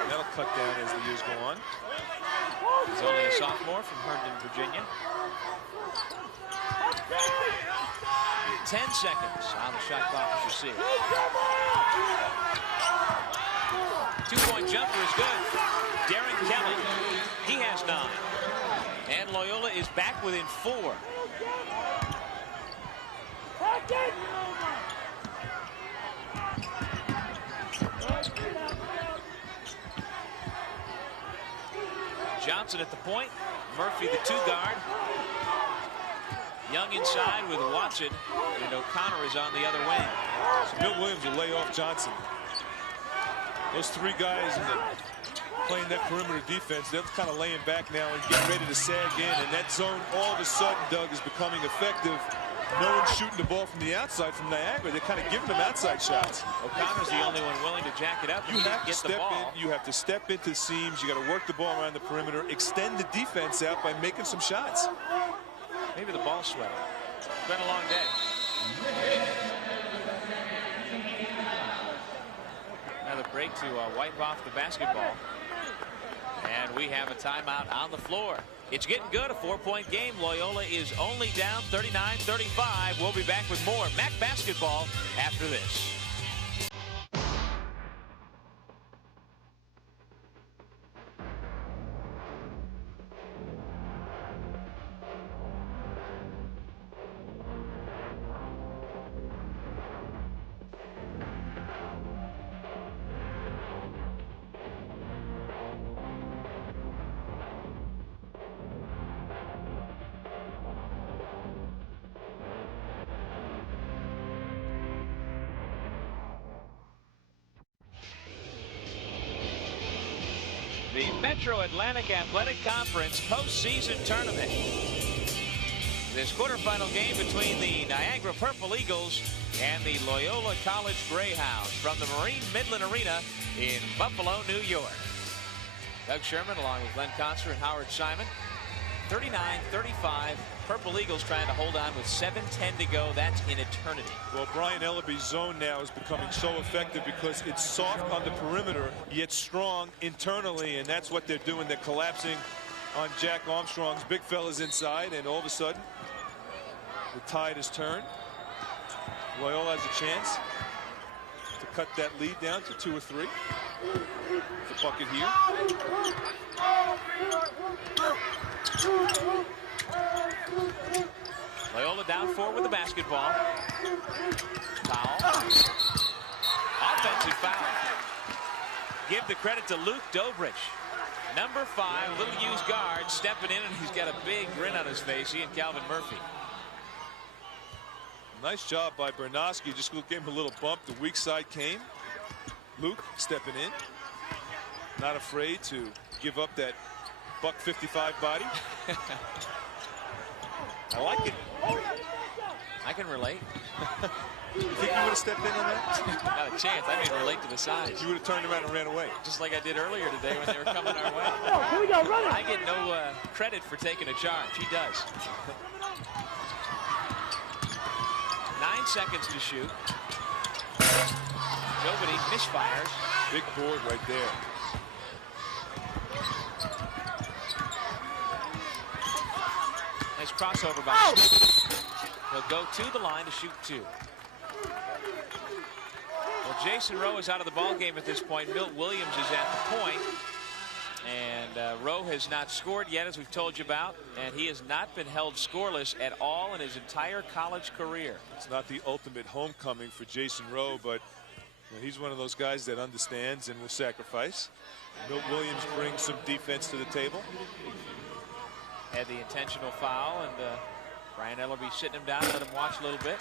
And that'll cut down as the years go on. He's only a sophomore from Herndon, Virginia. 10 seconds on the shot clock as you see it. 2-point jumper is good. Darren Kelly, he has 9. And Loyola is back within 4. Johnson at the point. Murphy the 2 guard. Young inside with Watson, and O'Connor is on the other wing. So Milt Williams will lay off Johnson. Those 3 guys playing that perimeter defense, they're kind of laying back now and getting ready to sag in. And that zone, all of a sudden, Doug, is becoming effective. No one's shooting the ball from the outside from Niagara. They're kind of giving them outside shots. O'Connor's the only one willing to jack it up. You have to step in. You have to step into seams. You got to work the ball around the perimeter, extend the defense out by making some shots. Maybe the ball sweater. It's been a long day. Another break to wipe off the basketball. And we have a timeout on the floor. It's getting good, a 4-point game. Loyola is only down 39-35. We'll be back with more MAAC basketball after this. The Metro Atlantic Athletic Conference postseason tournament. This quarterfinal game between the Niagara Purple Eagles and the Loyola College Greyhounds from the Marine Midland Arena in Buffalo, New York. Doug Sherman along with Glenn Conser and Howard Simon. 39-35. Purple Eagles trying to hold on with 7:10 to go. That's in eternity. Well, Brian Ellaby's zone now is becoming so effective because it's soft on the perimeter, yet strong internally, and that's what they're doing. They're collapsing on Jack Armstrong's big fellas inside, and all of a sudden, the tide has turned. Loyola has a chance to cut that lead down to 2 or 3. The bucket here. Loyola down 4 with the basketball. Foul. Offensive foul. Give the credit to Luke Dobrich. Number 5, little used guard, stepping in, and he's got a big grin on his face. He and Calvin Murphy. Nice job by Bernosky. Just gave him a little bump. The weak side came. Luke stepping in. Not afraid to give up that $155 body. I like it. I can relate. You think you would have stepped in on that? Not a chance. I mean, relate to the size. You would have turned around and ran away. Just like I did earlier today when they were coming our way. Here we go, run it. I get no credit for taking a charge. He does. 9 seconds to shoot. Nobody misfires. Big board right there. Nice crossover by He'll go to the line to shoot 2. Well, Jason Rowe is out of the ball game at this point. Milt Williams is at the point. And Rowe has not scored yet, as we've told you about, and he has not been held scoreless at all in his entire college career. It's not the ultimate homecoming for Jason Rowe, but he's one of those guys that understands and will sacrifice. Milt Williams brings some defense to the table. Had the intentional foul, and Brian Ellerby sitting him down, let him watch a little bit.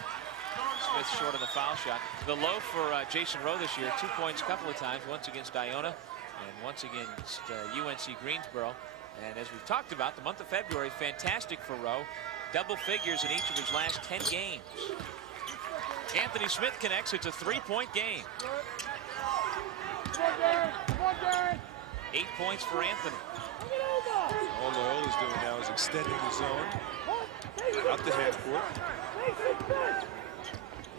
Smith short of the foul shot. The low for Jason Rowe this year, 2 points a couple of times, once against Iona and once against UNC Greensboro. And as we've talked about, the month of February, fantastic for Rowe. Double figures in each of his last 10 games. Anthony Smith connects. It's a 3-point game. 8 points for Anthony. All Loyola's doing now is extending the zone out the half court.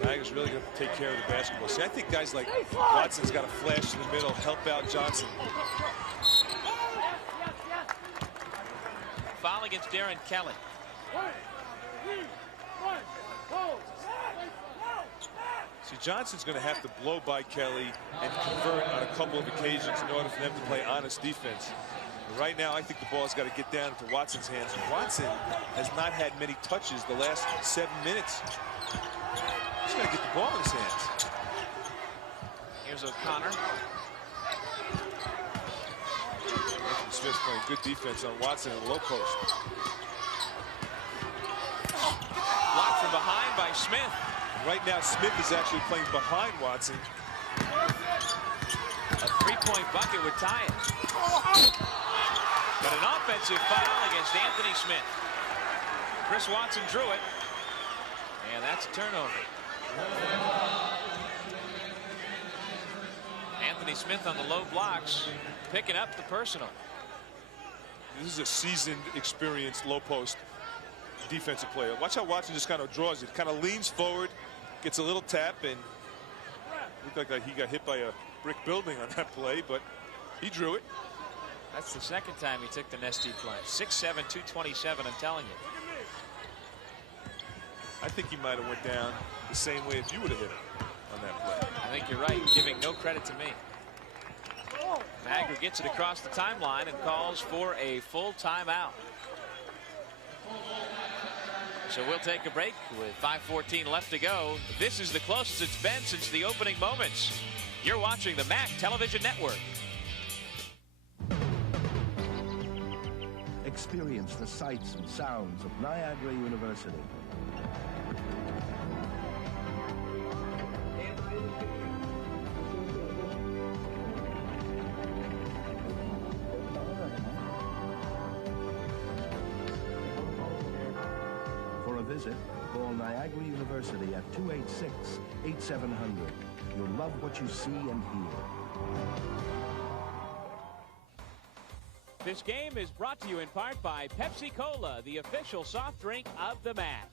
Niagara's really going to take care of the basketball. See, I think guys like Watson's got a flash in the middle, help out Johnson. Foul against Darren Kelly. See, Johnson's going to have to blow by Kelly and convert on a couple of occasions in order for them to play honest defense. And right now, I think the ball's got to get down into Watson's hands. Watson has not had many touches the last 7 minutes. He's got to get the ball in his hands. Here's O'Connor. Anthony Smith's playing good defense on Watson in the low post. Blocked from behind by Smith. Right now, Smith is actually playing behind Watson. A 3-point bucket would tie it. But an offensive foul against Anthony Smith. Chris Watson drew it. And that's a turnover. Anthony Smith on the low blocks, picking up the personal. This is a seasoned, experienced low post defensive player. Watch how Watson just kind of draws it. Kind of leans forward, gets a little tap, and looked like he got hit by a brick building on that play, but he drew it. That's the second time he took the Nesty plunge. 6'7", 227, I'm telling you. I think he might have went down the same way if you would have hit him on that play. I think you're right, giving no credit to me. Niagara gets it across the timeline and calls for a full timeout. So we'll take a break with 5:14 left to go. This is the closest it's been since the opening moments. You're watching the MAAC Television Network. Experience the sights and sounds of Niagara University. visit, call Niagara University at 286-8700. You'll love what you see and hear. This game is brought to you in part by Pepsi Cola, the official soft drink of the MAAC.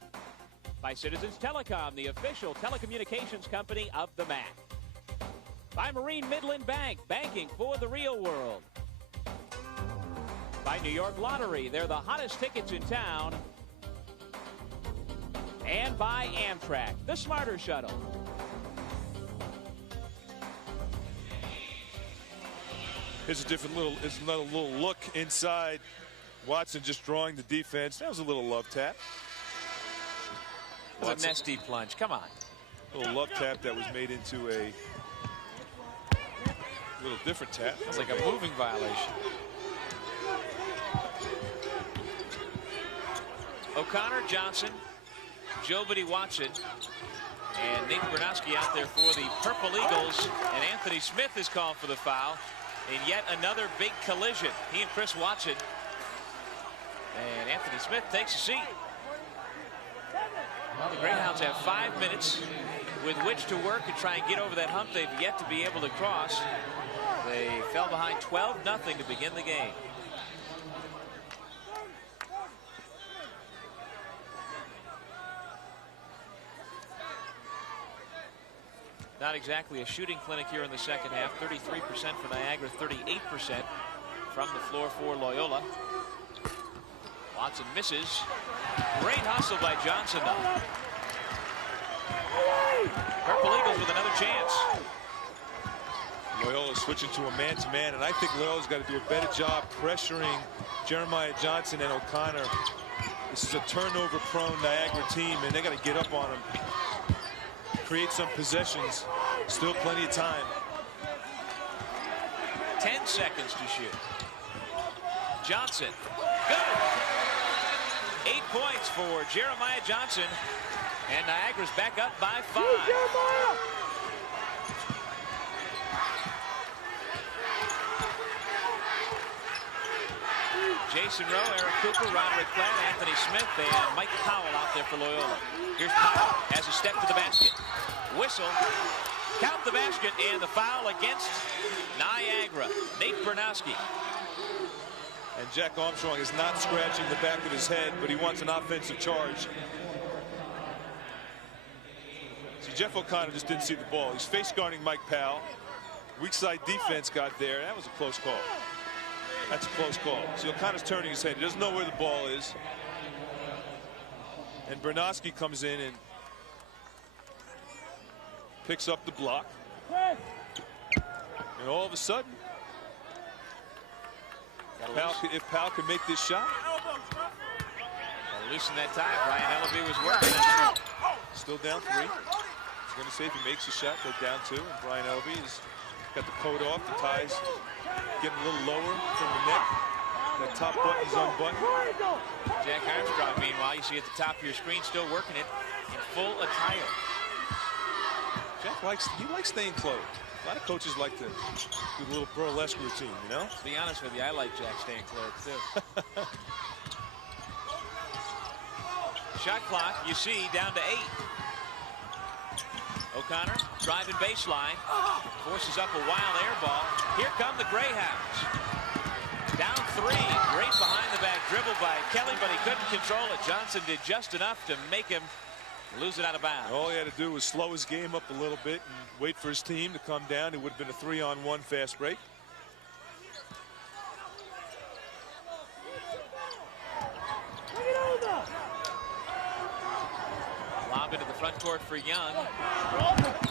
By Citizens Telecom, the official telecommunications company of the MAAC. By Marine Midland Bank, banking for the real world. By New York Lottery, they're the hottest tickets in town. And by Amtrak, the smarter shuttle. Here's another little look inside. Watson just drawing the defense. That was a little love tap. It was a nasty plunge. Come on. A little love tap that was made into a little different tap. It's like a moving violation. O'Connor, Johnson, Jobity, Watson, and Nate Bernowski out there for the Purple Eagles. And Anthony Smith is called for the foul in yet another big collision. He and Chris Watson. And Anthony Smith takes a seat. Well, the Greyhounds have 5 minutes with which to work and try and get over that hump they've yet to be able to cross. They fell behind 12-0 to begin the game. Not exactly a shooting clinic here in the second half. 33% for Niagara, 38% from the floor for Loyola. Watson misses. Great hustle by Johnson, though. Purple Eagles with another chance. Loyola switching to a man-to-man, and I think Loyola's got to do a better job pressuring Jeremiah Johnson and O'Connor. This is a turnover-prone Niagara team, and they got to get up on them. Create some possessions. Still plenty of time. 10 seconds to shoot. Johnson. Good. 8 points for Jeremiah Johnson. And Niagara's back up by 5. Jason Rowe, Eric Cooper, Roderick Platt, Anthony Smith, and Mike Powell out there for Loyola. Here's Powell as a step to the basket. Whistle. Count the basket and the foul against Niagara. Nate Bernowski. And Jack Armstrong is not scratching the back of his head, but he wants an offensive charge. See, Jeff O'Connor just didn't see the ball. He's face guarding Mike Powell. Weak side defense got there. That was a close call. That's a close call. See, O'Connor's turning his head. He doesn't know where the ball is. And Bernowski comes in and picks up the block. And all of a sudden, if Powell can make this shot. Loosen that tie. Brian Ellaby was working. Still down 3. He's going to say if he makes a shot, they're down 2. And Brian Ellaby has got the coat off. The tie's getting a little lower from the neck. That top button's unbuttoned. Jack Armstrong, meanwhile, you see at the top of your screen, still working it in full attire. Jack likes staying clothed. A lot of coaches like to do a little burlesque routine, you know? To be honest with you, I like Jack staying clothed, too. Shot clock, you see, down to 8. O'Connor driving baseline. Forces up a wild air ball. Here come the Greyhounds. Down 3. Great behind the back dribble by Kelly, but he couldn't control it. Johnson did just enough to make him lose it out of bounds. All he had to do was slow his game up a little bit and wait for his team to come down. It would have been a 3-on-1 fast break. Lob into the front court for Young.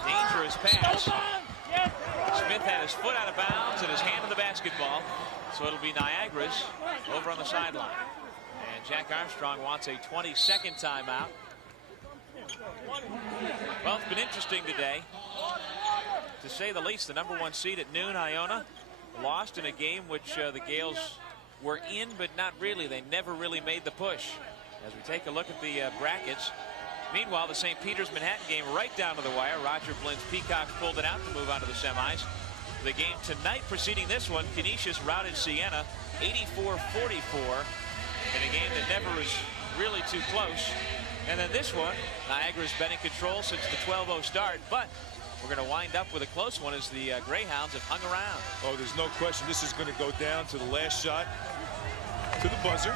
Dangerous pass. Smith had his foot out of bounds and his hand on the basketball. So it'll be Niagara's over on the sideline. And Jack Armstrong wants a 20-second timeout. Well, it's been interesting today, to say the least. The #1 seed at noon, Iona, lost in a game which the Gales were in, but not really. They never really made the push. As we take a look at the brackets. Meanwhile, the St. Peter's Manhattan game right down to the wire. Roger Blind's Peacocks pulled it out to move on to the semis. The game tonight preceding this one, Canisius routed Siena 84-44 in a game that never was really too close. And then this one, Niagara's been in control since the 12-0 start, but we're going to wind up with a close one as the Greyhounds have hung around. Oh, there's no question this is going to go down to the last shot, to the buzzer.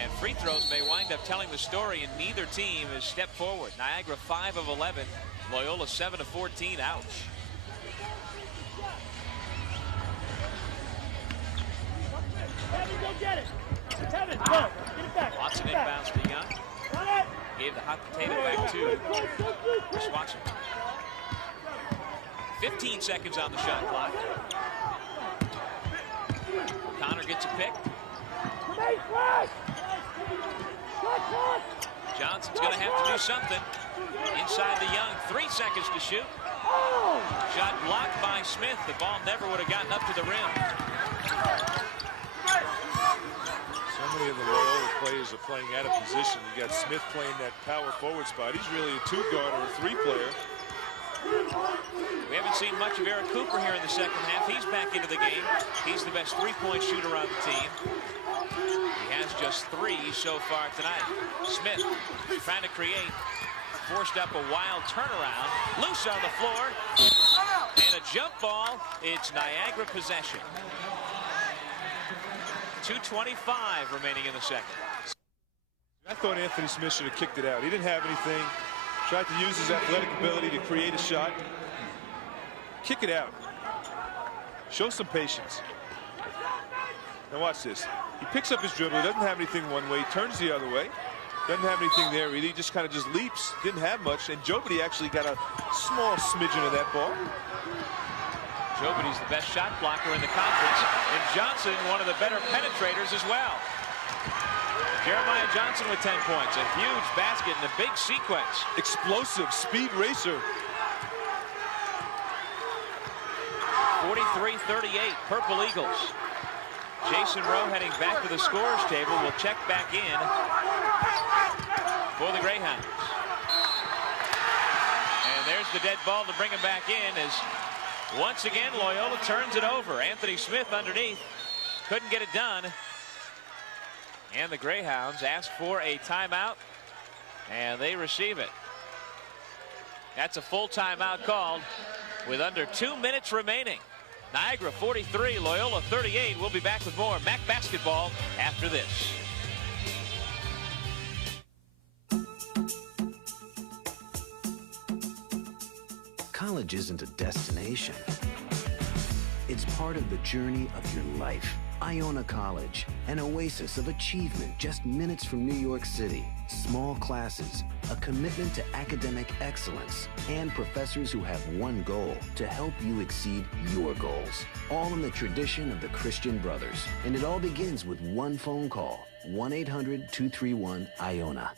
And free throws may wind up telling the story, and neither team has stepped forward. Niagara 5 of 11, Loyola 7 of 14. Ouch. Kevin, go get it. Kevin, go. Get it back. Watson inbounds to Young. Gave the hot potato back to Chris Watson. 15 seconds on the shot clock. Connor gets a pick. Johnson's going to have to do something. Inside the Young, 3 seconds to shoot. Shot blocked by Smith. The ball never would have gotten up to the rim. So many of the Loyola players are playing out of position. You got Smith playing that power forward spot. He's really a 2-guard or a 3-player. We haven't seen much of Eric Cooper here in the second half. He's back into the game. He's the best three-point shooter on the team. He has just 3 so far tonight. Smith trying to create. Forced up a wild turnaround. Loose on the floor. And a jump ball. It's Niagara possession. 2:25 remaining in the second. I thought Anthony Smith should have kicked it out. He didn't have anything. Tried to use his athletic ability to create a shot. Kick it out. Show some patience. Now watch this. He picks up his dribble. He doesn't have anything one way. Turns the other way. Doesn't have anything there either. He just kind of leaps. Didn't have much. And Jobity actually got a small smidgen of that ball. Jobity's the best shot blocker in the conference. And Johnson, one of the better penetrators as well. Jeremiah Johnson with 10 points. A huge basket in a big sequence. Explosive speed racer. 43-38, Purple Eagles. Jason Rowe heading back to the scorer's table. Will check back in for the Greyhounds. And there's the dead ball to bring him back in as once again Loyola turns it over. Anthony Smith underneath. Couldn't get it done. And the Greyhounds ask for a timeout, and they receive it. That's a full timeout called with under 2 minutes remaining. Niagara 43, Loyola 38. We'll be back with more MAAC basketball after this. College isn't a destination. It's part of the journey of your life. Iona College, an oasis of achievement just minutes from New York City. Small classes, a commitment to academic excellence, and professors who have one goal, to help you exceed your goals. All in the tradition of the Christian Brothers. And it all begins with one phone call, 1-800-231-IONA.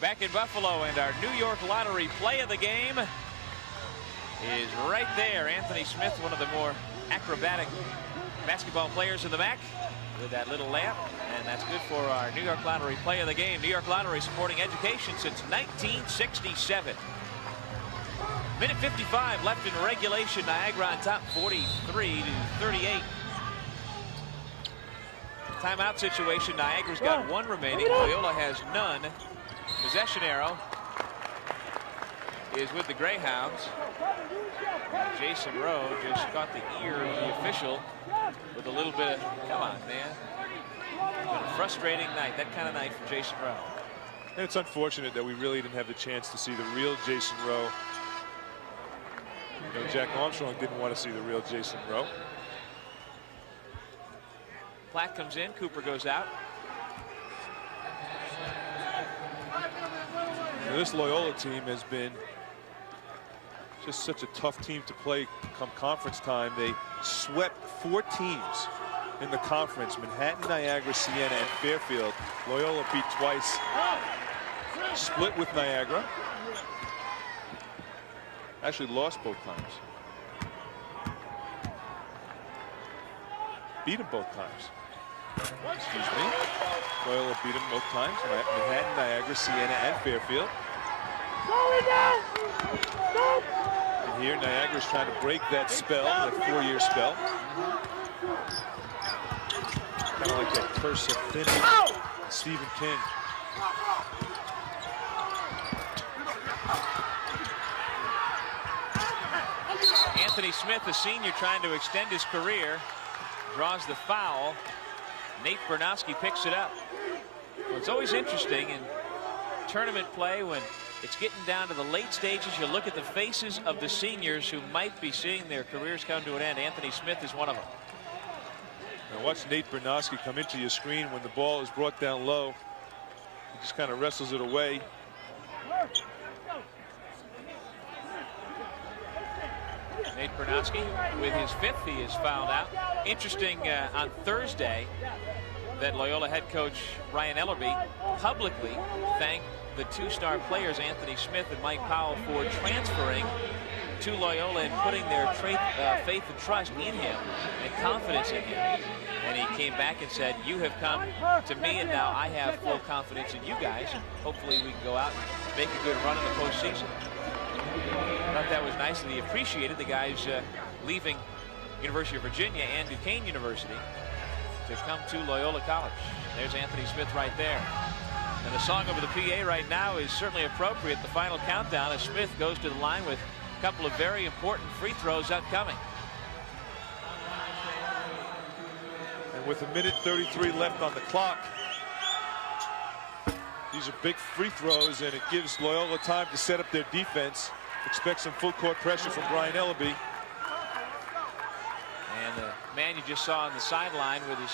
Back in Buffalo, and our New York Lottery play of the game is right there. Anthony Smith, one of the more acrobatic basketball players in the MAAC, with that little layup, and that's good for our New York Lottery play of the game. New York Lottery supporting education since 1967. Minute 55 left in regulation. Niagara on top, 43-38. Timeout situation. Niagara's got 1 remaining. Loyola has none. Possession arrow is with the Greyhounds. Jason Rowe just caught the ear of the official with a little bit of, come on, man. Been a frustrating night, that kind of night for Jason Rowe. And it's unfortunate that we really didn't have the chance to see the real Jason Rowe. You know, Jack Armstrong didn't want to see the real Jason Rowe. Platt comes in, Cooper goes out. Now, this Loyola team has been just such a tough team to play come conference time. They swept 4 teams in the conference: Manhattan, Niagara, Siena, and Fairfield. Loyola beat twice, split with Niagara, actually lost both times, beat them both times. Excuse me. Loyola beat them both times. Manhattan, Niagara, Siena, and Fairfield. And here, Niagara's trying to break that spell, that 4-year spell. Kind of like that curse of Finney, Stephen King. Anthony Smith, a senior trying to extend his career, draws the foul. Nate Bernowski picks it up. Well, it's always interesting in tournament play when it's getting down to the late stages. You look at the faces of the seniors who might be seeing their careers come to an end. Anthony Smith is one of them. Now watch Nate Bernowski come into your screen when the ball is brought down low. He just kind of wrestles it away. Nate Bernowski with his 5th. He is fouled out. Interesting on Thursday that Loyola head coach Ryan Ellerby publicly thanked the 2-star players Anthony Smith and Mike Powell for transferring to Loyola and putting their faith and trust in him and confidence in him. And he came back and said, you have come to me and now I have full confidence in you guys. Hopefully we can go out and make a good run in the postseason. I thought that was nice that he appreciated the guys leaving University of Virginia and Duquesne University to come to Loyola College. There's Anthony Smith right there. And the song over the PA right now is certainly appropriate. The final countdown as Smith goes to the line with a couple of very important free throws upcoming. And with 1:33 left on the clock, these are big free throws, and it gives Loyola time to set up their defense. Expect some full court pressure from Brian Ellaby. And the man you just saw on the sideline with his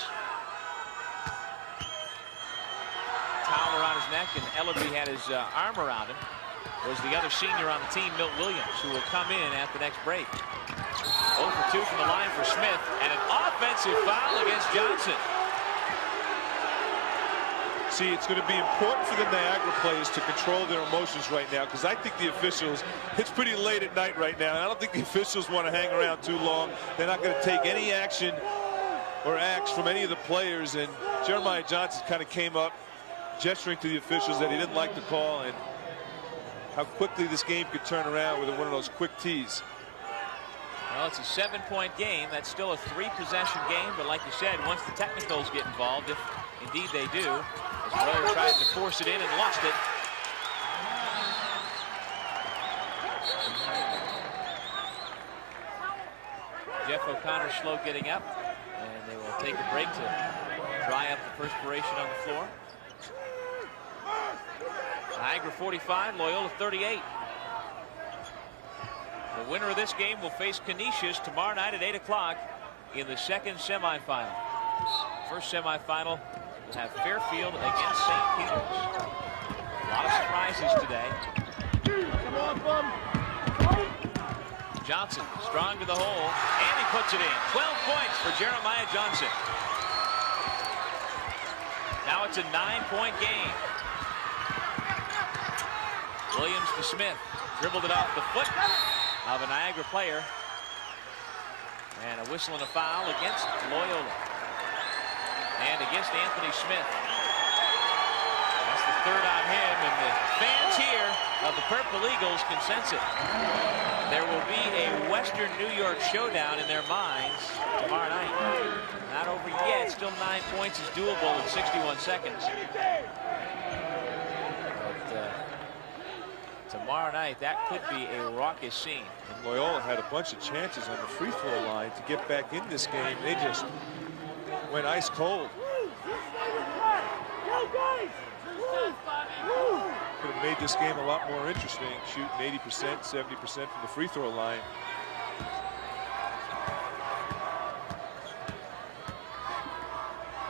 towel around his neck and Ellaby had his arm around him was the other senior on the team, Milt Williams, who will come in at the next break. 0 for 2 from the line for Smith, and an offensive foul against Johnson. See, it's going to be important for the Niagara players to control their emotions right now, because I think the officials, it's pretty late at night right now, and I don't think the officials want to hang around too long. They're not going to take any action or acts from any of the players, and Jeremiah Johnson kind of came up gesturing to the officials that he didn't like the call and how quickly this game could turn around with one of those quick tees. Well, it's a 7-point game. That's still a 3-possession game, but like you said, once the technicals get involved, if indeed they do, as Royer tried to force it in and lost it. Jeff O'Connor slow getting up, and they will take a break to dry up the perspiration on the floor. Niagara 45, Loyola 38. The winner of this game will face Canisius tomorrow night at 8 o'clock in the second semifinal. First semifinal will have Fairfield against St. Peter's. A lot of surprises today. Johnson strong to the hole, and he puts it in. 12 points for Jeremiah Johnson. Now it's a 9-point game. Williams to Smith, dribbled it off the foot of a Niagara player, and a whistle and a foul against Loyola and against Anthony Smith. That's the third on him, and the fans here of the Purple Eagles can sense it. There will be a Western New York showdown in their minds tomorrow night. Not over yet. Still 9 points is doable in 61 seconds. Tomorrow night, that could be a raucous scene. And Loyola had a bunch of chances on the free throw line to get back in this game. They just went ice cold. Could have made this game a lot more interesting, shooting 80%, 70% from the free throw line.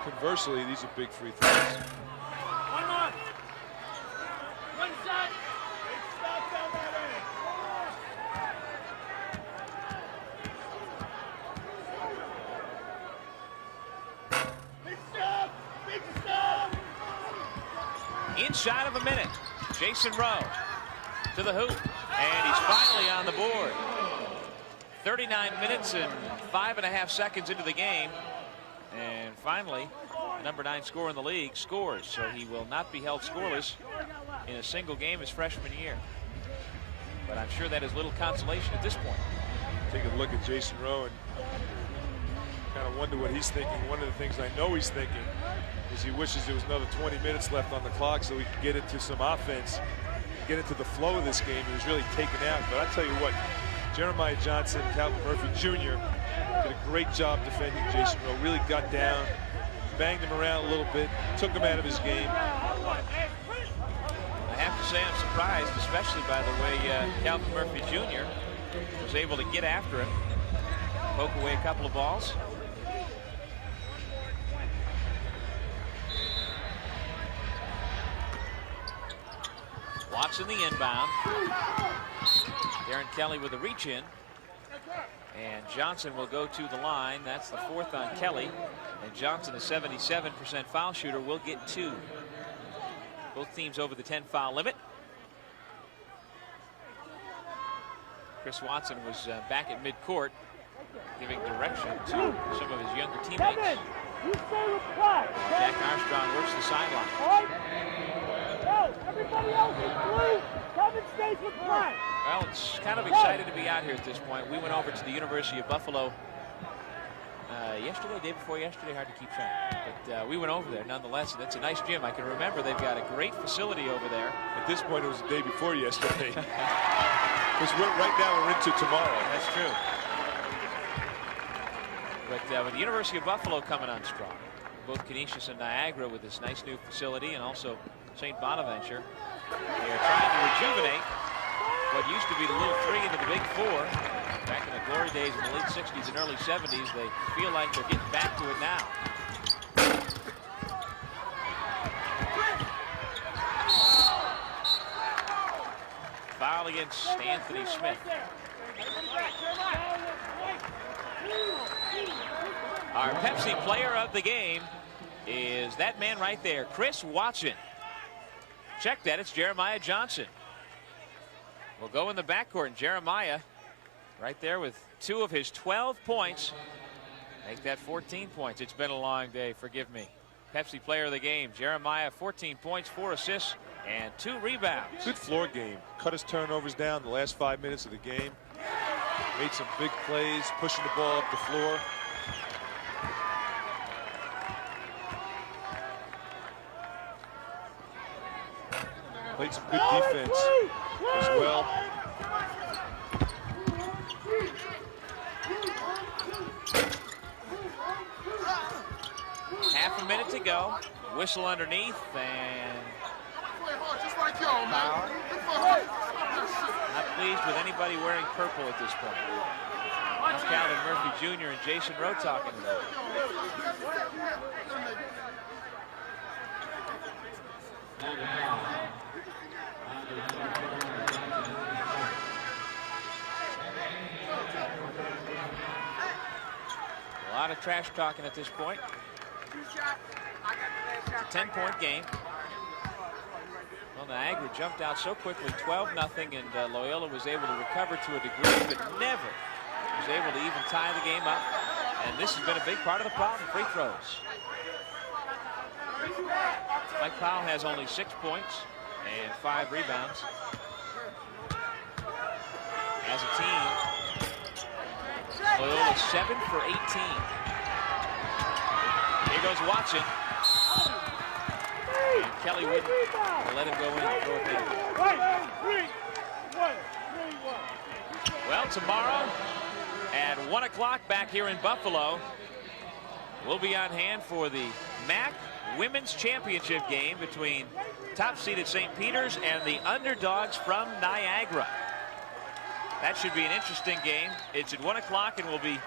Conversely, these are big free throws. One more. One shot. Inside of a minute, Jason Rowe to the hoop, and he's finally on the board. 39 minutes and 5.5 seconds into the game, And finally, number 9 scorer in the league scores, so he will not be held scoreless in a single game his freshman year. But I'm sure that is little consolation at this point. Take a look at Jason Rowe and kind of wonder what he's thinking. One of the things I know he's thinking is he wishes there was another 20 minutes left on the clock so he could get into some offense, get into the flow of this game. He was really taken out. But I tell you what, Jeremiah Johnson, Calvin Murphy Jr. did a great job defending Jason Rowe. Really got down, banged him around a little bit, took him out of his game. I have to say I'm surprised, especially by the way Calvin Murphy Jr. was able to get after him, poke away a couple of balls. Watson the inbound. Darren Kelly with a reach in. And Johnson will go to the line. That's the 4th on Kelly. And Johnson, a 77% foul shooter, will get 2. Both teams over the 10 foul limit. Chris Watson was back at midcourt, giving direction to some of his younger teammates. Jack Armstrong works the sideline. Everybody else is blue. Kevin stays with black. Well, it's kind of excited to be out here at this point. We went over to the University of Buffalo yesterday, day before yesterday, hard to keep track. But we went over there nonetheless, and it's a nice gym. I can remember they've got a great facility over there. At this point, it was the day before yesterday. Because right now we're into tomorrow. That's true. But with the University of Buffalo coming on strong, both Canisius and Niagara with this nice new facility, and also St. Bonaventure, they are trying to rejuvenate what used to be the Little 3 into the Big 4. Back in the glory days in the late 60s and early 70s, they feel like they're getting back to it now. Foul against Anthony Smith. Our Pepsi player of the game is that man right there, Chris Watson. Check that, it's Jeremiah Johnson. We'll go in the backcourt, and Jeremiah right there with 2 of his 12 points. Make that 14 points. It's been a long day, forgive me. Pepsi player of the game, Jeremiah, 14 points, 4 assists, and 2 rebounds. Good floor game. Cut his turnovers down the last 5 minutes of the game. Made some big plays, pushing the ball up the floor. Played some good defense as well. Half a minute to go. Whistle underneath, and not pleased with anybody wearing purple at this point. That's Calvin Murphy Jr. and Jason Rowe talking about it. A lot of trash talking at this point. It's a 10-point game. Well, Niagara jumped out so quickly, 12-0, and Loyola was able to recover to a degree, but never was able to even tie the game up. And this has been a big part of the problem, free throws. Mike Powell has only 6 points and 5 rebounds. As a team, Loyola 7 for 18. Here goes Watson. And Kelly wouldn't let him go in and throw it down. Well, tomorrow at 1 o'clock back here in Buffalo, we'll be on hand for the MAAC Women's Championship game between top-seeded St. Peter's and the underdogs from Niagara. That should be an interesting game. It's at 1 o'clock and will be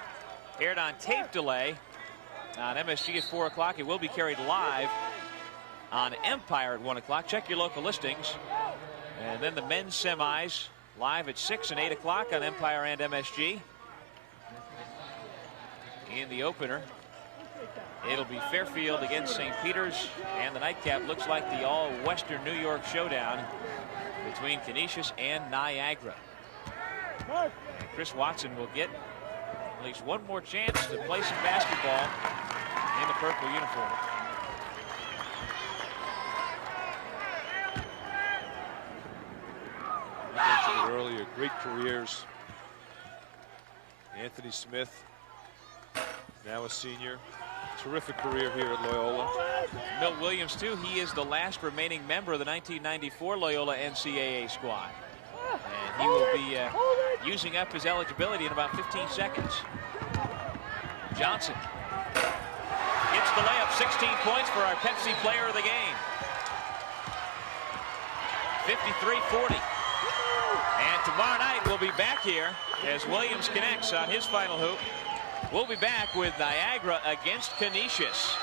aired on tape delay on MSG at 4 o'clock. It will be carried live on Empire at 1 o'clock. Check your local listings. And then the men's semis live at 6 and 8 o'clock on Empire and MSG. In the opener, it'll be Fairfield against St. Peter's, and the nightcap looks like the all-Western New York showdown between Canisius and Niagara. And Chris Watson will get at least one more chance to play some basketball in the purple uniform. I mentioned it earlier, great careers. Anthony Smith, now a senior. Terrific career here at Loyola. Milt Williams, too. He is the last remaining member of the 1994 Loyola NCAA squad. And he will be using up his eligibility in about 15 seconds. Johnson gets the layup, 16 points for our Pepsi player of the game. 53-40. And tomorrow night we'll be back here as Williams connects on his final hoop. We'll be back with Niagara against Canisius.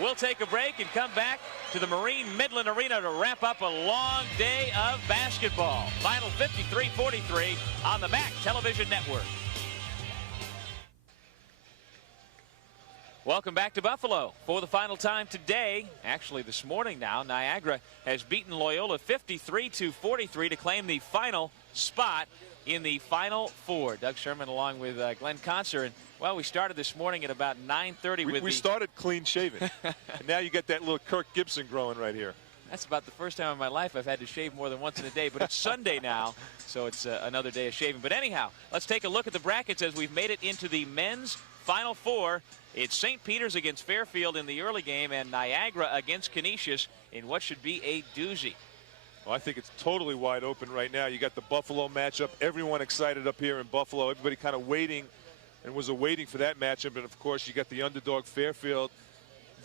We'll take a break and come back to the Marine Midland Arena to wrap up a long day of basketball. Final 53-43 on the MAAC Television Network. Welcome back to Buffalo for the final time today. Actually, this morning now, Niagara has beaten Loyola 53-43 to claim the final spot in the Final Four. Doug Sherman along with Glenn Conser. And, well, we started this morning at about 9:30 with we started clean shaven. And now you get that little Kirk Gibson growing right here. That's about the first time in my life I've had to shave more than once in a day, but it's Sunday now, so it's another day of shaving. But anyhow, let's take a look at the brackets as we've made it into the men's Final Four. It's St. Peter's against Fairfield in the early game and Niagara against Canisius in what should be a doozy. Well, I think it's totally wide open right now. You got the Buffalo matchup. Everyone excited up here in Buffalo. Everybody kind of waiting and was awaiting for that matchup. And, of course, you got the underdog Fairfield.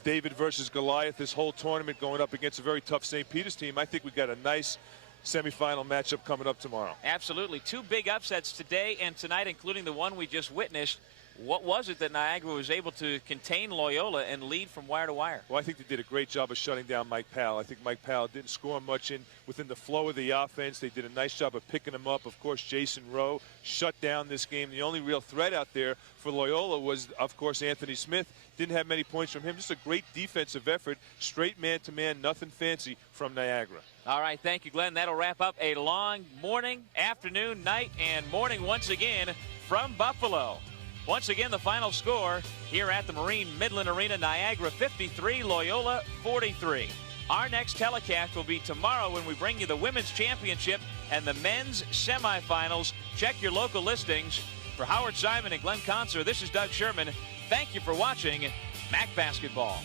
David versus Goliath, this whole tournament going up against a very tough St. Peter's team. I think we've got a nice semifinal matchup coming up tomorrow. Absolutely. Two big upsets today and tonight, including the one we just witnessed. What was it that Niagara was able to contain Loyola and lead from wire to wire? Well, I think they did a great job of shutting down Mike Powell. I think Mike Powell didn't score much within the flow of the offense. They did a nice job of picking him up. Of course, Jason Rowe shut down this game. The only real threat out there for Loyola was, of course, Anthony Smith. Didn't have many points from him. Just a great defensive effort. Straight man-to-man, nothing fancy from Niagara. All right, thank you, Glenn. That'll wrap up a long morning, afternoon, night, and morning once again from Buffalo. Once again, the final score here at the Marine Midland Arena, Niagara 53, Loyola 43. Our next telecast will be tomorrow when we bring you the Women's Championship and the Men's Semifinals. Check your local listings. For Howard Simon and Glenn Conser, this is Doug Sherman. Thank you for watching MAAC Basketball.